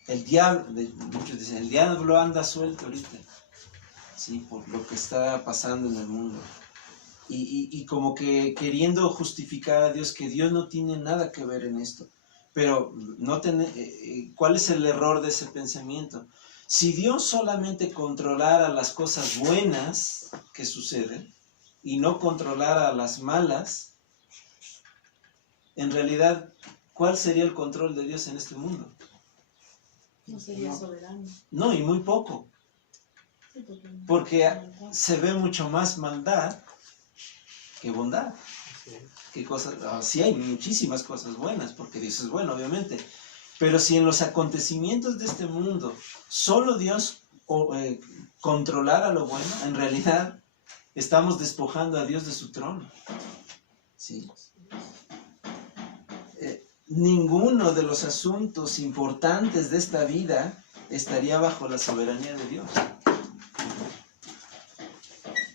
Muchos dicen, el diablo anda suelto ahorita, ¿sí? Por lo que está pasando en el mundo. Y como que queriendo justificar a Dios, que Dios no tiene nada que ver en esto. Pero ¿cuál es el error de ese pensamiento? Si Dios solamente controlara las cosas buenas que suceden y no controlara las malas, en realidad, ¿cuál sería el control de Dios en este mundo? No sería soberano. No, y muy poco. Porque se ve mucho más maldad que bondad. ¿Qué cosas? Sí, hay muchísimas cosas buenas, porque Dios es bueno, obviamente. Pero si en los acontecimientos de este mundo solo Dios controlara lo bueno, en realidad estamos despojando a Dios de su trono. ¿Sí? ninguno de los asuntos importantes de esta vida estaría bajo la soberanía de Dios.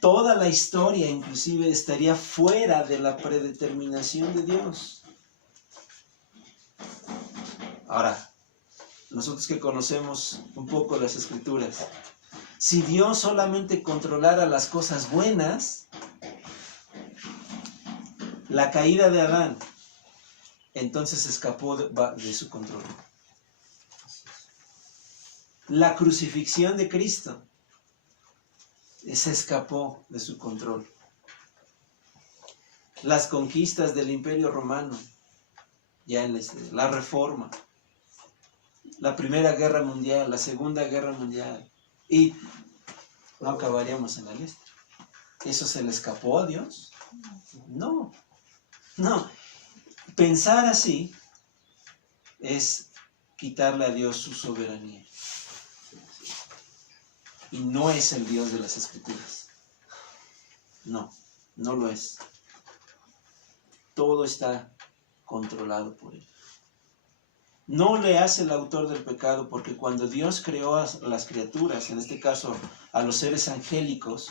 Toda la historia inclusive estaría fuera de la predeterminación de Dios. Ahora, nosotros que conocemos un poco las Escrituras, si Dios solamente controlara las cosas buenas, la caída de Adán, entonces escapó de su control. La crucifixión de Cristo se escapó de su control. Las conquistas del Imperio Romano, ya en la Reforma, la Primera Guerra Mundial, la Segunda Guerra Mundial, y no acabaríamos en la lista. ¿Eso se le escapó a Dios? No, no. Pensar así es quitarle a Dios su soberanía. Y no es el Dios de las Escrituras. No, no lo es. Todo está controlado por Él. No le hace el autor del pecado, porque cuando Dios creó a las criaturas, en este caso a los seres angélicos,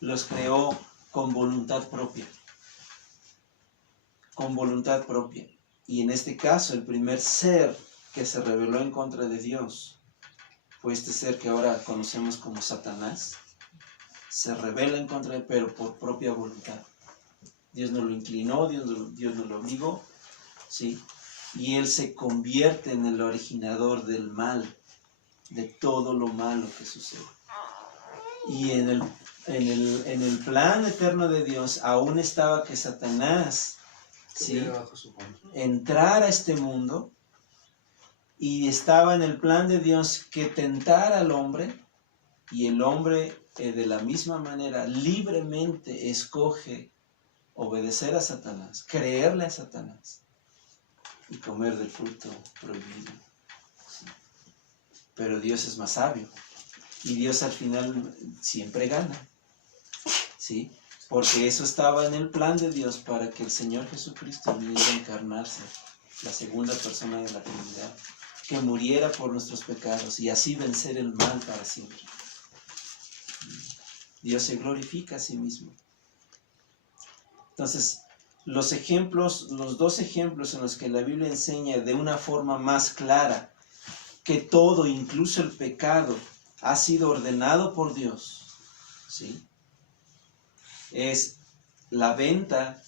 los creó con voluntad propia. Con voluntad propia. Y en este caso, el primer ser que se rebeló en contra de Dios fue este ser que ahora conocemos como Satanás. Se rebela en contra de él, pero por propia voluntad. Dios no lo inclinó, Dios no lo obligó, ¿sí? Y él se convierte en el originador del mal, de todo lo malo que sucede. Y en el plan eterno de Dios aún estaba que Satanás, ¿sí?, entrara a este mundo, y estaba en el plan de Dios que tentara al hombre, y el hombre de la misma manera libremente escoge obedecer a Satanás, creerle a Satanás y comer del fruto prohibido. ¿Sí? Pero Dios es más sabio y Dios al final siempre gana, ¿sí? Porque eso estaba en el plan de Dios para que el Señor Jesucristo viniera a encarnarse, la segunda persona de la Trinidad, que muriera por nuestros pecados y así vencer el mal para siempre. Dios se glorifica a sí mismo. Entonces, los dos ejemplos en los que la Biblia enseña de una forma más clara que todo, incluso el pecado, ha sido ordenado por Dios, ¿sí?, es la venta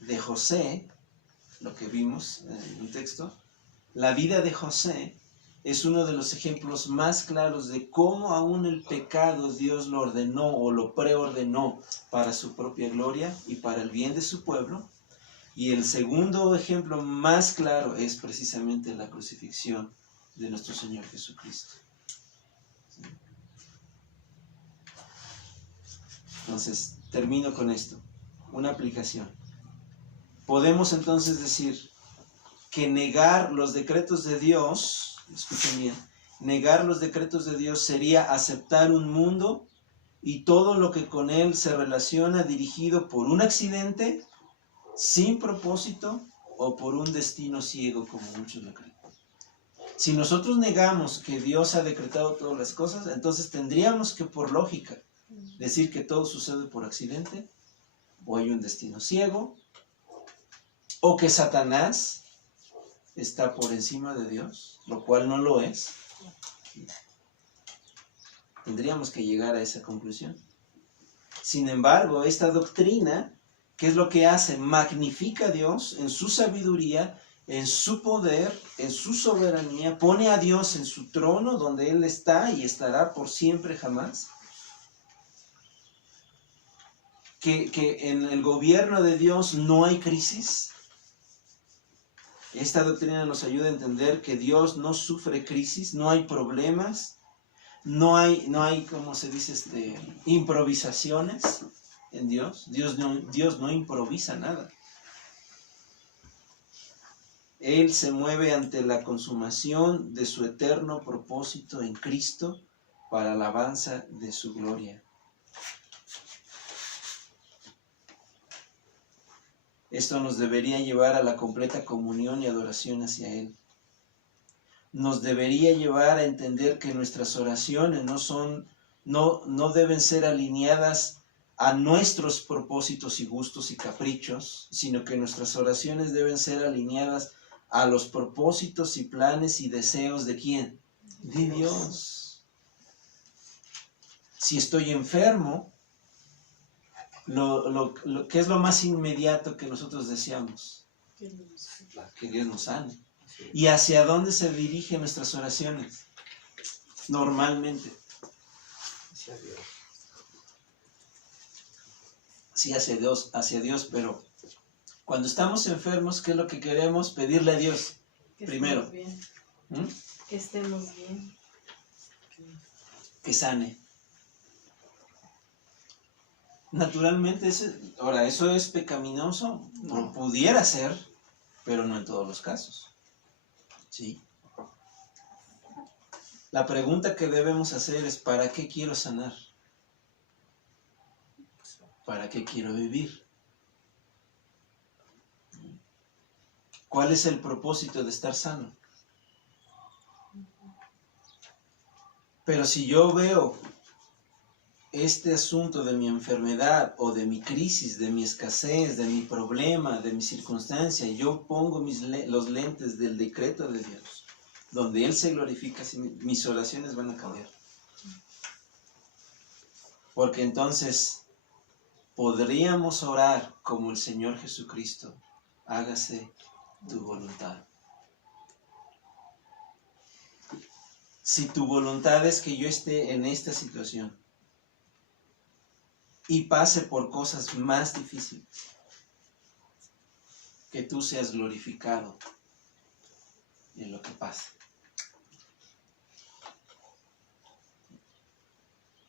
de José, lo que vimos en el texto. La vida de José es uno de los ejemplos más claros de cómo aún el pecado Dios lo ordenó o lo preordenó para su propia gloria y para el bien de su pueblo. Y el segundo ejemplo más claro es precisamente la crucifixión de nuestro Señor Jesucristo. ¿Sí? Entonces, termino con esto, una aplicación. Podemos entonces decir que negar los decretos de Dios, escuchen bien, negar los decretos de Dios sería aceptar un mundo y todo lo que con él se relaciona dirigido por un accidente, sin propósito o por un destino ciego, como muchos lo creen. Si nosotros negamos que Dios ha decretado todas las cosas, entonces tendríamos que, por lógica, decir que todo sucede por accidente, o hay un destino ciego, o que Satanás está por encima de Dios, lo cual no lo es. Tendríamos que llegar a esa conclusión. Sin embargo, esta doctrina, ¿qué es lo que hace? Magnifica a Dios en su sabiduría, en su poder, en su soberanía, pone a Dios en su trono donde Él está y estará por siempre jamás. Que en el gobierno de Dios no hay crisis. Esta doctrina nos ayuda a entender que Dios no sufre crisis, no hay problemas, no hay ¿cómo se dice? Improvisaciones en Dios. Dios no improvisa nada. Él se mueve ante la consumación de su eterno propósito en Cristo para alabanza de su gloria. Esto nos debería llevar a la completa comunión y adoración hacia Él. Nos debería llevar a entender que nuestras oraciones no deben ser alineadas a nuestros propósitos y gustos y caprichos, sino que nuestras oraciones deben ser alineadas a los propósitos y planes y deseos ¿de quién? De Dios. Si estoy enfermo, ¿qué es lo más inmediato que nosotros deseamos? Que Dios nos sane. ¿Y hacia dónde se dirigen nuestras oraciones? Normalmente. Hacia Dios. Sí, hacia Dios, pero cuando estamos enfermos, ¿qué es lo que queremos? Pedirle a Dios primero. ¿Mm? Que estemos bien. Que sane. Naturalmente, ¿eso es pecaminoso? No. Pudiera ser, pero no en todos los casos. ¿Sí? La pregunta que debemos hacer es, ¿para qué quiero sanar? ¿Para qué quiero vivir? ¿Cuál es el propósito de estar sano? Pero si yo veo este asunto de mi enfermedad o de mi crisis, de mi escasez, de mi problema, de mi circunstancia, yo pongo los lentes del decreto de Dios, donde Él se glorifica, mis oraciones van a cambiar. Porque entonces podríamos orar como el Señor Jesucristo, hágase tu voluntad. Si tu voluntad es que yo esté en esta situación y pase por cosas más difíciles, que tú seas glorificado en lo que pase.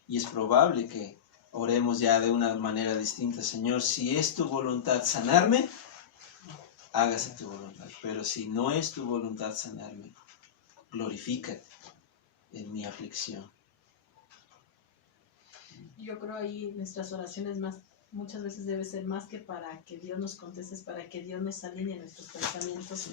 Y es probable que oremos ya de una manera distinta. Señor, si es tu voluntad sanarme, hágase tu voluntad. Pero si no es tu voluntad sanarme, glorifícate en mi aflicción. Yo creo ahí nuestras oraciones muchas veces debe ser más que para que Dios nos conteste, es para que Dios nos alinee nuestros pensamientos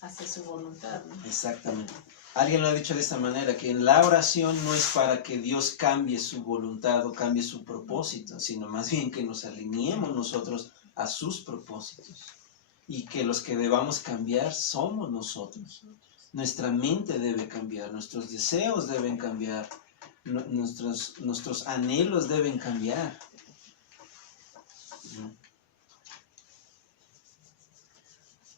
hacia su voluntad, ¿no? Exactamente. Alguien lo ha dicho de esta manera, que en la oración no es para que Dios cambie su voluntad o cambie su propósito, sino más bien que nos alineemos nosotros a sus propósitos. Y que los que debamos cambiar somos nosotros. Nuestra mente debe cambiar, nuestros deseos deben cambiar, nuestros anhelos deben cambiar.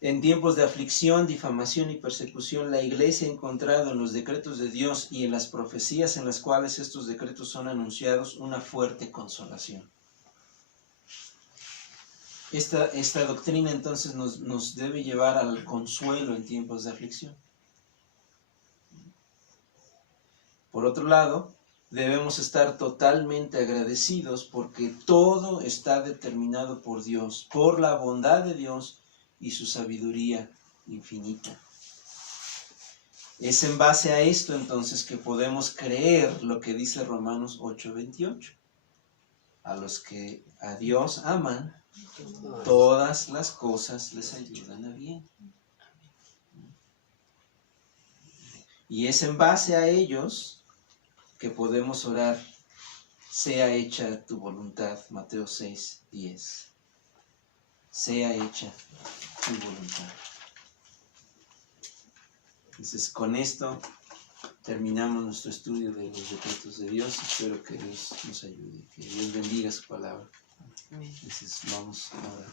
En tiempos de aflicción, difamación y persecución, la Iglesia ha encontrado en los decretos de Dios y en las profecías en las cuales estos decretos son anunciados una fuerte consolación. Esta doctrina entonces nos debe llevar al consuelo en tiempos de aflicción. Por otro lado, debemos estar totalmente agradecidos porque todo está determinado por Dios, por la bondad de Dios y su sabiduría infinita. Es en base a esto entonces que podemos creer lo que dice Romanos 8:28. A los que a Dios aman, todas las cosas les ayudan a bien. Y es en base a ellos que podemos orar, sea hecha tu voluntad, Mateo 6:10. Sea hecha tu voluntad. Entonces, con esto terminamos nuestro estudio de los decretos de Dios. Espero que Dios nos ayude, que Dios bendiga su palabra. Entonces, vamos a orar.